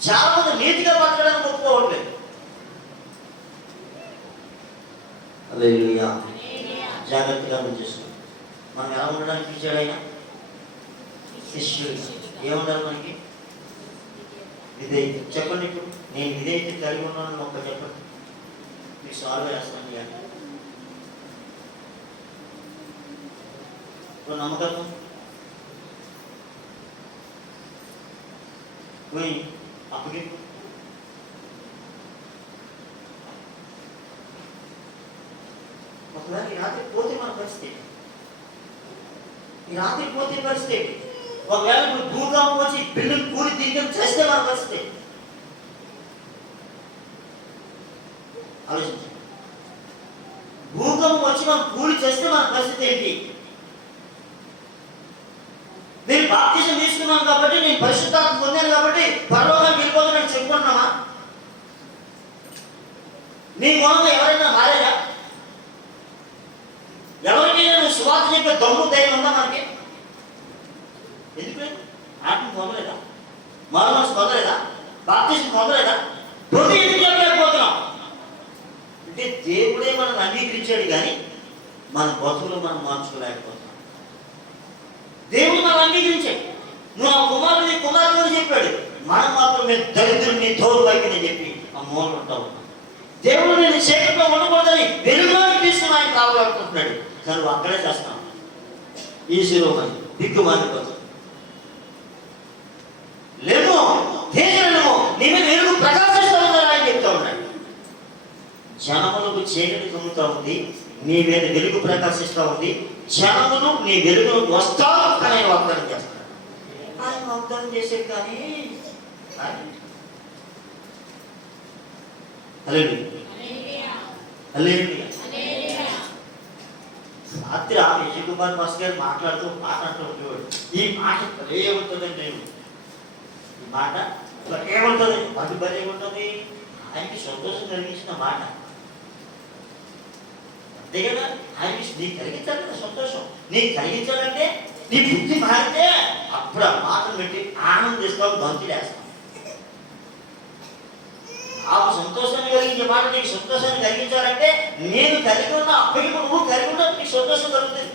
చాలా మంది నీతిగా బతకడానికి ఒప్పుకోవట్లేదు. హల్లెలూయా. జాగ్రత్తగా చేసుకోండి. మనం ఎలా ఉండడానికి పిలిచాడు ఆయన? శిష్యుడు. ఏముండాలి మనకి? విధేయత. చెప్పండి, ఇప్పుడు నేను విధేయత కలిగి ఉన్నాను ఒక్క చెప్పండి, మీకు సాల్వ్ చేస్తాను. ఇప్పుడు నమ్మకం పోయి అప్పగింపు. ఒకవేళ ఈ రాత్రి పోతే మన పరిస్థితి, ఈ రాత్రి పోతే పరిస్థితి, ఒకవేళ ఇప్పుడు భూకంపం వచ్చి బిల్డింగ్ కూలి దిగ్గం చేస్తే మన పరిస్థితి ఆలోచించండి. భూకంపం వచ్చి మనం కూలి చేస్తే మన పరిస్థితి ఏంటి? నేను బాప్తిజం తీసుకున్నాను కాబట్టి, నేను పరిశుద్ధాత్మ పొందాను కాబట్టి పరలోకానికి వెళ్ళిపోతానని చెప్పుకుంటున్నామా? నీ మూలంగా ఎవరైనా మారేదా? ఎవరికైనా నువ్వు సువార్త చెప్పే దమ్ము ధైర్యం ఉందా మనకి? ఎందుకు ఆత్మ పొందలేదా? మరో మనసు పొందలేదా? బాప్తిజం పొందలేదా? ప్రతి ఎందుకు చెప్పలేకపోతున్నాం అంటే దేవుడే మనల్ని అంగీకరించాడు, కానీ మన బతుకులు మనం మార్చుకోలేకపోతున్నాం. దేవుడు మనం అంగీకరించాడు. నువ్వు ఆ కుమారుని కుమార్తె చెప్పాడు, మనం మాత్రం నేను దరిద్రుని దౌర్భాగ్యని చెప్పి ఆ మూలం ఉంటావు. దేవుడు నేను చీకట్లో ఉండకూడదని వెలుగులోకి తీసుకుని ఆయన కావాలనుకుంటున్నాడు, కానీ నువ్వు అక్కడే చేస్తావు. ఈ శిరోమని దిక్కుమాలిపోతావు. లేమో తేజలేమో నీ మీద వెలుగు ప్రకాశిస్తూ ఉందని ఆయన చెప్తా ఉన్నాడు. జనములకు చీకటి కమ్ముతా ఉంది, నీ మీద వెలుగు ప్రకాశిస్తూ ఉంది. జనములు నీ వెలుగును వస్తావు అని ఆయన వాగ్దానం చేస్తాడు. ఆయన వాగ్దానం చేసేది కానీ రాత్రి ఆ విజయ్ కుమార్ మాస్ గారు మాట్లాడుతూ ఉండేవాడు. ఈ మాట ఏముంటుందండి, ఈ మాట ఏముంటుంది, అది బలి ఏముంటుంది, ఆయనకి సంతోషం కలిగించిన మాట అంతే కదా. ఆయనకి నీకు కలిగించాలి కదా సంతోషం, నీకు కలిగించాలంటే నీ బుద్ధి మారితే అప్పుడు ఆ మాటలు పెట్టి ఆనందిస్తావు, గంతులేస్తావు. ఆ సంతోషాన్ని కలిగించే మాట నీకు సంతోషాన్ని కలిగించాలంటే నేను కలిగి ఉన్న అప్పటికి నువ్వు కలిగి ఉన్న నీకు సంతోషం కలుగుతుంది.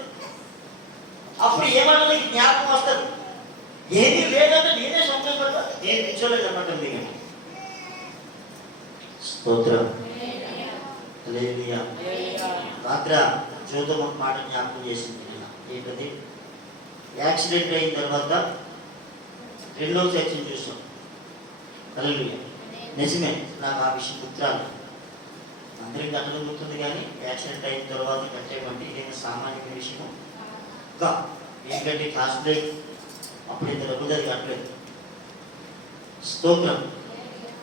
అప్పుడు ఏమన్నా నీకు జ్ఞాపకం వస్తుంది. ఏమీ లేదంటే నేనే సంతోషపడతా, నేను నిల్చోలేదు అన్నమాట. స్తోత్రం. హల్లెలూయా. రాత్రి చూద్దాం ఒక మాట జ్ఞాపకం చేసింది. ఏంటది? యాక్సిడెంట్ అయిన తర్వాత రెండవ చర్చను చూసాం. హల్లెలూయా. నిజమే, నాకు ఆ విషయం గుర్తురాలి. అందరికి గంటలు గుర్తుంది, కానీ యాక్సిడెంట్ అయిన తర్వాత కట్టేవంటి ఇదేమో సామాన్య విషయము ఇంకా. ఏంటంటే క్లాస్ బ్రేక్ అప్పుడు ఇంత డబ్బు అది కట్టలేదు. స్తోత్రం.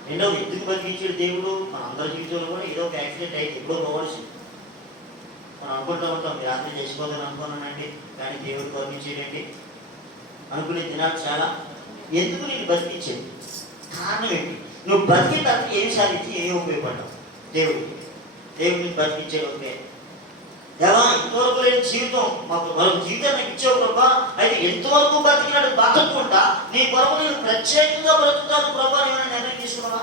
రెండవది, ఎందుకు బతికించాడు దేవుడు? మన అందరి జీవితంలో కూడా ఏదో ఒక యాక్సిడెంట్ అయితే ఎప్పుడో పోవాల్సింది. మనం అనుకుంటూ ఉంటాం, మీరు అర్థం చేసుకోవాలని అనుకున్నానండి, కానీ దేవుడు బతికించేయండి అనుకునే దినాలు చాలా. ఎందుకు నేను బతికించేది? కారణం ఏంటి? నువ్వు బతికిన తర్వాత ఏం సాధించి ఏం ఉపయోగపడ్డావు? దేవుడిని బతికించేది ఒకే. ఎలా ఇంతవరకు లేని జీవితం మరొక జీవితాన్ని ఇచ్చావు ప్రభా, అయితే ఎంతవరకు బతికినాడు బతకకుండా నీ కొరకు నేను ప్రత్యేకంగా బ్రతుకుతాను ప్రభా నేను నిర్ణయం తీసుకున్నావా?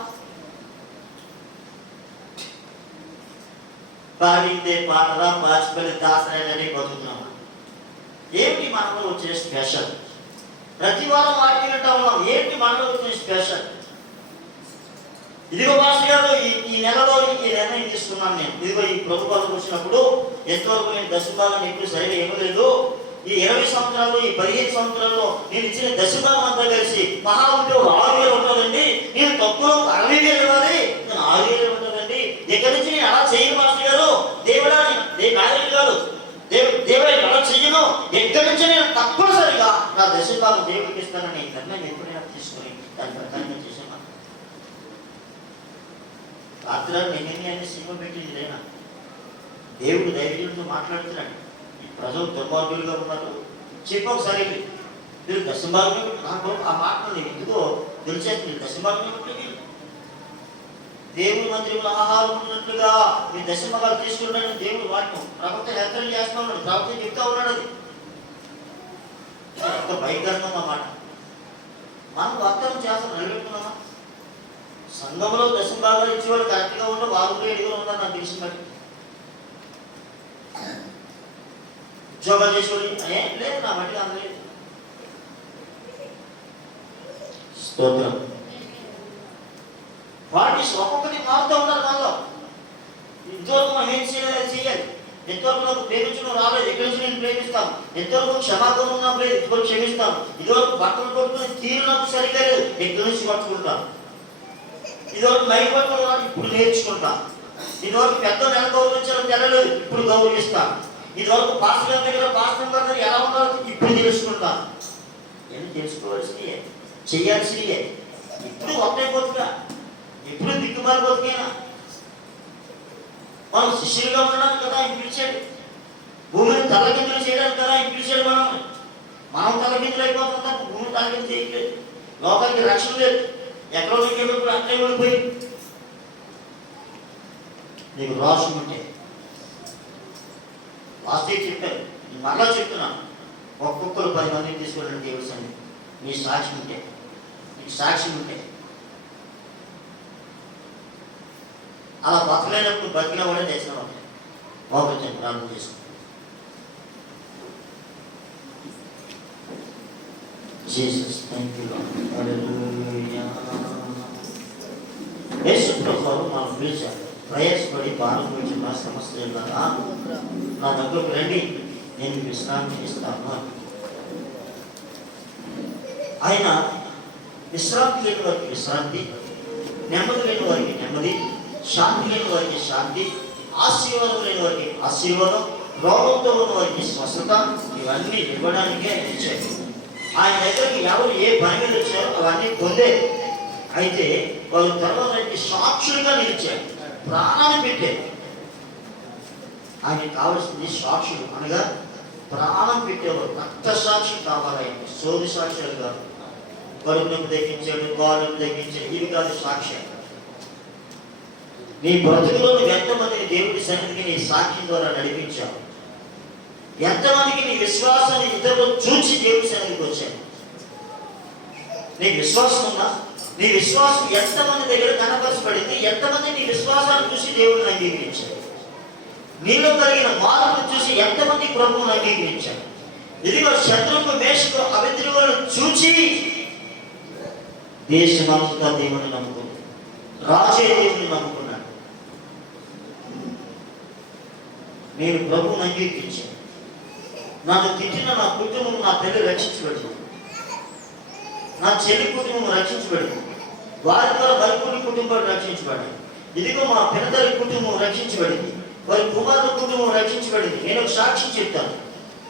పాడిందే పాటలా పాచిపల్లి దాసరైనని బతుకుతున్నావా? ఏమిటి మనలో వచ్చే స్పెషల్? ప్రతి వారం వాటి వింటా ఉన్నాం. ఏంటి మనలో వచ్చిన స్పెషల్? ఇదిగో మాస్టర్ గారు, ఈ నెలలో ఈ నిర్ణయం తీసుకున్నాను నేను. ఇదిగో ఈ ప్రభుత్వాలకు వచ్చినప్పుడు ఎంతవరకు నేను దశభాగాన్ని ఎప్పుడు సరిగా ఇవ్వలేదు. ఈ 20 సంవత్సరాలు, ఈ 15 సంవత్సరాల్లో నేను ఇచ్చిన దశభాగం అంతా కలిసి మహా ఉంటే 6,000 ఉంటుందండి. నేను తక్కువ 60,000 ఇవ్వాలి, నేను 6,000 ఉంటుందండి. ఇక్కడి నుంచి నేను అలా చేయను మాస్టర్ గారు, దేవుడా కాదు దేవుడు అలా చెయ్యను. ఎక్కడి నుంచి నేను తప్పనిసరిగా నా దశభాగం దేవుడికి ఇస్తానని నిర్ణయం ఎప్పుడైనా తీసుకొని దాని ప్రకారంగా చేశాను. రాత్రి నేనేమి సీమ పెట్టింది లేనా? దేవుడు ధైర్యంతో మాట్లాడుతున్నాడు. ఈ ప్రజలు దుర్మార్గులుగా ఉన్నారు, చెప్పు ఒకసారి మీరు దశభాగమే. నాకు ఆ మాటలు ఎందుకో తెలిసేది. మీరు దశభాగమే ఉంటుంది. దేవుడి మందిరంలో ఆహారం ఉన్నట్లుగా మీ దశభాగాలు తీసుకుంటానని దేవుడు వాక్యం ప్రవక్త హెచ్చరణ చేస్తా ఉన్నాడు, ప్రవక్త చెప్తా ఉన్నాడు. అది ఒక భయంకరంగా అన్నమాట. మనం వాగ్దానం చేస్తాం, నిలబెట్టుకున్నామా? సంఘంలో దశభాగాలు ఇచ్చేవాడు కరెక్ట్గా ఉంటే వారు ఎడుగులు ఉన్నారు నాకు తెలిసిన బట్టి. ఉద్యోగాలు చేసేవాడు లేదు, నా బట్టి అందలేదు. స్తోత్రం. వాటి ఒక్కొక్కటి మారుతూ ఉన్నారు మనలో. ఇంతవరకు మనం ఏం చేయాలి? ఎంతవరకు నాకు ప్రేమించడం రాలేదు, ఎక్కడి నుంచి నేను ప్రేమిస్తాను. ఎంతవరకు క్షమాపణ ఉన్నప్పుడు లేదు, ఇంతవరకు క్షమిస్తాను. ఇదివరకు బట్టలు కొట్టుకుని తీరు నాకు సరిగ్గా లేదు, ఎక్కడి నుంచి పట్టుకుంటాను. ఇదివరకు మైక్ పట్టుకోవడం ఇప్పుడు నేర్చుకుంటాను. ఇదివరకు పెద్ద నెల గౌరవించడం తెలలేదు, ఇప్పుడు గౌరవిస్తాను. ఇదివరకు పాస్టర్ గారి దగ్గర పాస్టర్ గారి ఎలా ఉన్నారో ఇప్పుడు తెలుసుకుంటాను. ఏం తెలుసుకోవాల్సినవి, చేయాల్సినవి. ఇప్పుడు ఒకటే బతుగా, ఎప్పుడు దిక్కుమాలి బతుకేనా? మనం శిష్యులుగా ఉండడానికి కదా ఆయన పిలిచాడు. భూమిని తలకిందులు చేయడానికి కదా ఆయన పిలిచాడు. మనం తలకిందులు అయిపోతాం తప్ప భూమిని తలకిందు చేయట్లేదు. లోకానికి రక్షణ లేదు. ఎక్కడో నీకు అట్లే ఉండిపోయి నీకు రోషం ఉంటే వాస్తే చెప్పారు. మరలా చెప్తున్నాను, ఒక్కొక్కరు 10 మందిని తీసుకెళ్ళండి దేవుడి సన్నిధికి. నీ సాక్షి ఉంటే, నీకు సాక్ష్యం ఉంటే. అలా బతకలేనప్పుడు బతికిన వాడే తెచ్చిన వాడే. బాగుంటుంది, ప్రార్థన చేసుకుంటాం. Jesus, thank you Lord. Hallelujah. యేసు ప్రభువు మనం పిలిచారు. ప్రయాసపడి భారం వచ్చిన సమస్యలుగా నా దగ్గరకు రండి, నేను విశ్రాంతి ఇస్తాను. ఆయన విశ్రాంతి లేని వారికి విశ్రాంతి, నెమ్మది లేని వారికి నెమ్మది, శాంతి లేని వారికి శాంతి, ఆశీర్వాదం లేని వారికి ఆశీర్వాదం, రోగంతో ఉన్న వారికి స్వస్థత, ఇవన్నీ ఇవ్వడానికే ఇచ్చారు. ఆయన దగ్గరికి ఎవరు ఏ పని మీద వచ్చారో అవన్నీ పొందే. అయితే వాళ్ళు తర్వాత సాక్షులుగా నిలిచారు, ప్రాణాలు పెట్టారు. ఆయనకి కావలసింది సాక్షులు, అనగా ప్రాణం పెట్టేవారు. రక్త సాక్షి కావాలి ఆయనకి, సోది సాక్ష్యాలు కాదు. కడుపు నొప్పి తగ్గించాడు, కాలు తగ్గించాడు, ఇవి కాదు సాక్ష్యం. నీ బ్రతుకులో నువ్వు ఎంతమందిని దేవుడి సన్నిధికి నీ సాక్ష్యం ద్వారా నడిపించావు? ఎంతమందికి నీ విశ్వాసాన్ని ఇతరులు చూసి దేవుడి సన్నిధికి వచ్చావు? నీకు విశ్వాసం ఉందా? నీ విశ్వాసం ఎంతమంది దగ్గర కనపరచబడింది? ఎంతమంది నీ విశ్వాసాన్ని చూసి దేవుడిని అంగీకరించారు? నీలో కలిగిన మార్పును చూసి ఎంతమంది ప్రభువును అంగీకరించారు? ఇదిగో శత్రువు, మేషకు, అభిద్రువులను చూచి దేశమంతా దేవుని నమ్ముకున్నాడు, రాజే దేవుని నమ్ముకున్నాడు. నేను ప్రభువును అంగీకరించాను. నన్ను తిట్టిన నా కుటుంబం, నా తల్లి రక్షించబడింది, నా చెల్లి కుటుంబం రక్షించబడింది, వారి ద్వారా మరికొన్ని కుటుంబాలు రక్షించబడింది. ఇదిగో మా పినతల్లి కుటుంబం రక్షించబడింది, వారి కుమారుల కుటుంబం రక్షించబడింది. నేను ఒక సాక్షి చెప్తాను.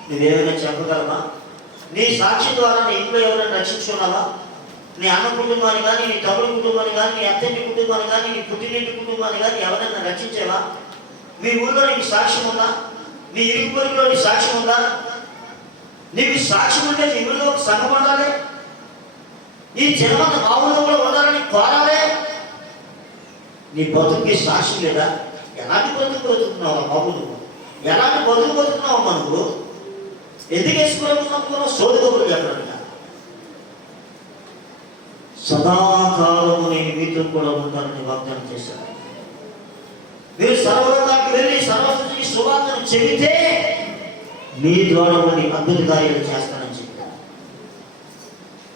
నువ్వేమైనా చెప్పగలవా? నీ సాక్షి ద్వారా నీ ఇంట్లో ఎవరైనా రక్షించుకున్నావా? నీ అన్న కుటుంబాన్ని కానీ, నీ తమ్ముడి కుటుంబాన్ని కానీ, నీ అత్తయ్య కుటుంబాన్ని కానీ, నీ పుట్టినింటి కుటుంబాన్ని కానీ ఎవరైనా రక్షించేవా? మీ ఊళ్ళో నీకు సాక్ష్యం ఉందా? నీ ఇరుగు పొరుగులో నీ సాక్ష్యం ఉందా? నీకు సాక్ష్యం ఉంటే నీ ఊళ్ళో ఒక సంఘం ఉండాలి. ఈ జనమంత మా ఊళ్ళో కూడా ఉండాలని కోరాలే. నీ బతుకుకి సాక్ష్యం లేదా? ఎలాంటి బతుకు బతుకుతున్నావా బాబు? నువ్వు ఎలాంటి బతుకు బతుకుతున్నావమ్మా? నువ్వు ఎందుకు వేసుకున్నావు? సోదరులు చెప్పండి. సదాకాలము నేను మీతో కూడా ఉంటానని వాగ్దానం చేశాను. మీరు సర్వలోకానికి వెళ్ళి సర్వసృష్టికి సువార్తను చెబితే మీ ద్వారా కొన్ని అద్భుత కార్యాలు చేస్తానని చెప్పాను.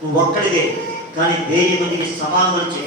నువ్వు ఒక్కడిదే, కానీ 1000 మందికి సమానమని చెప్పాను.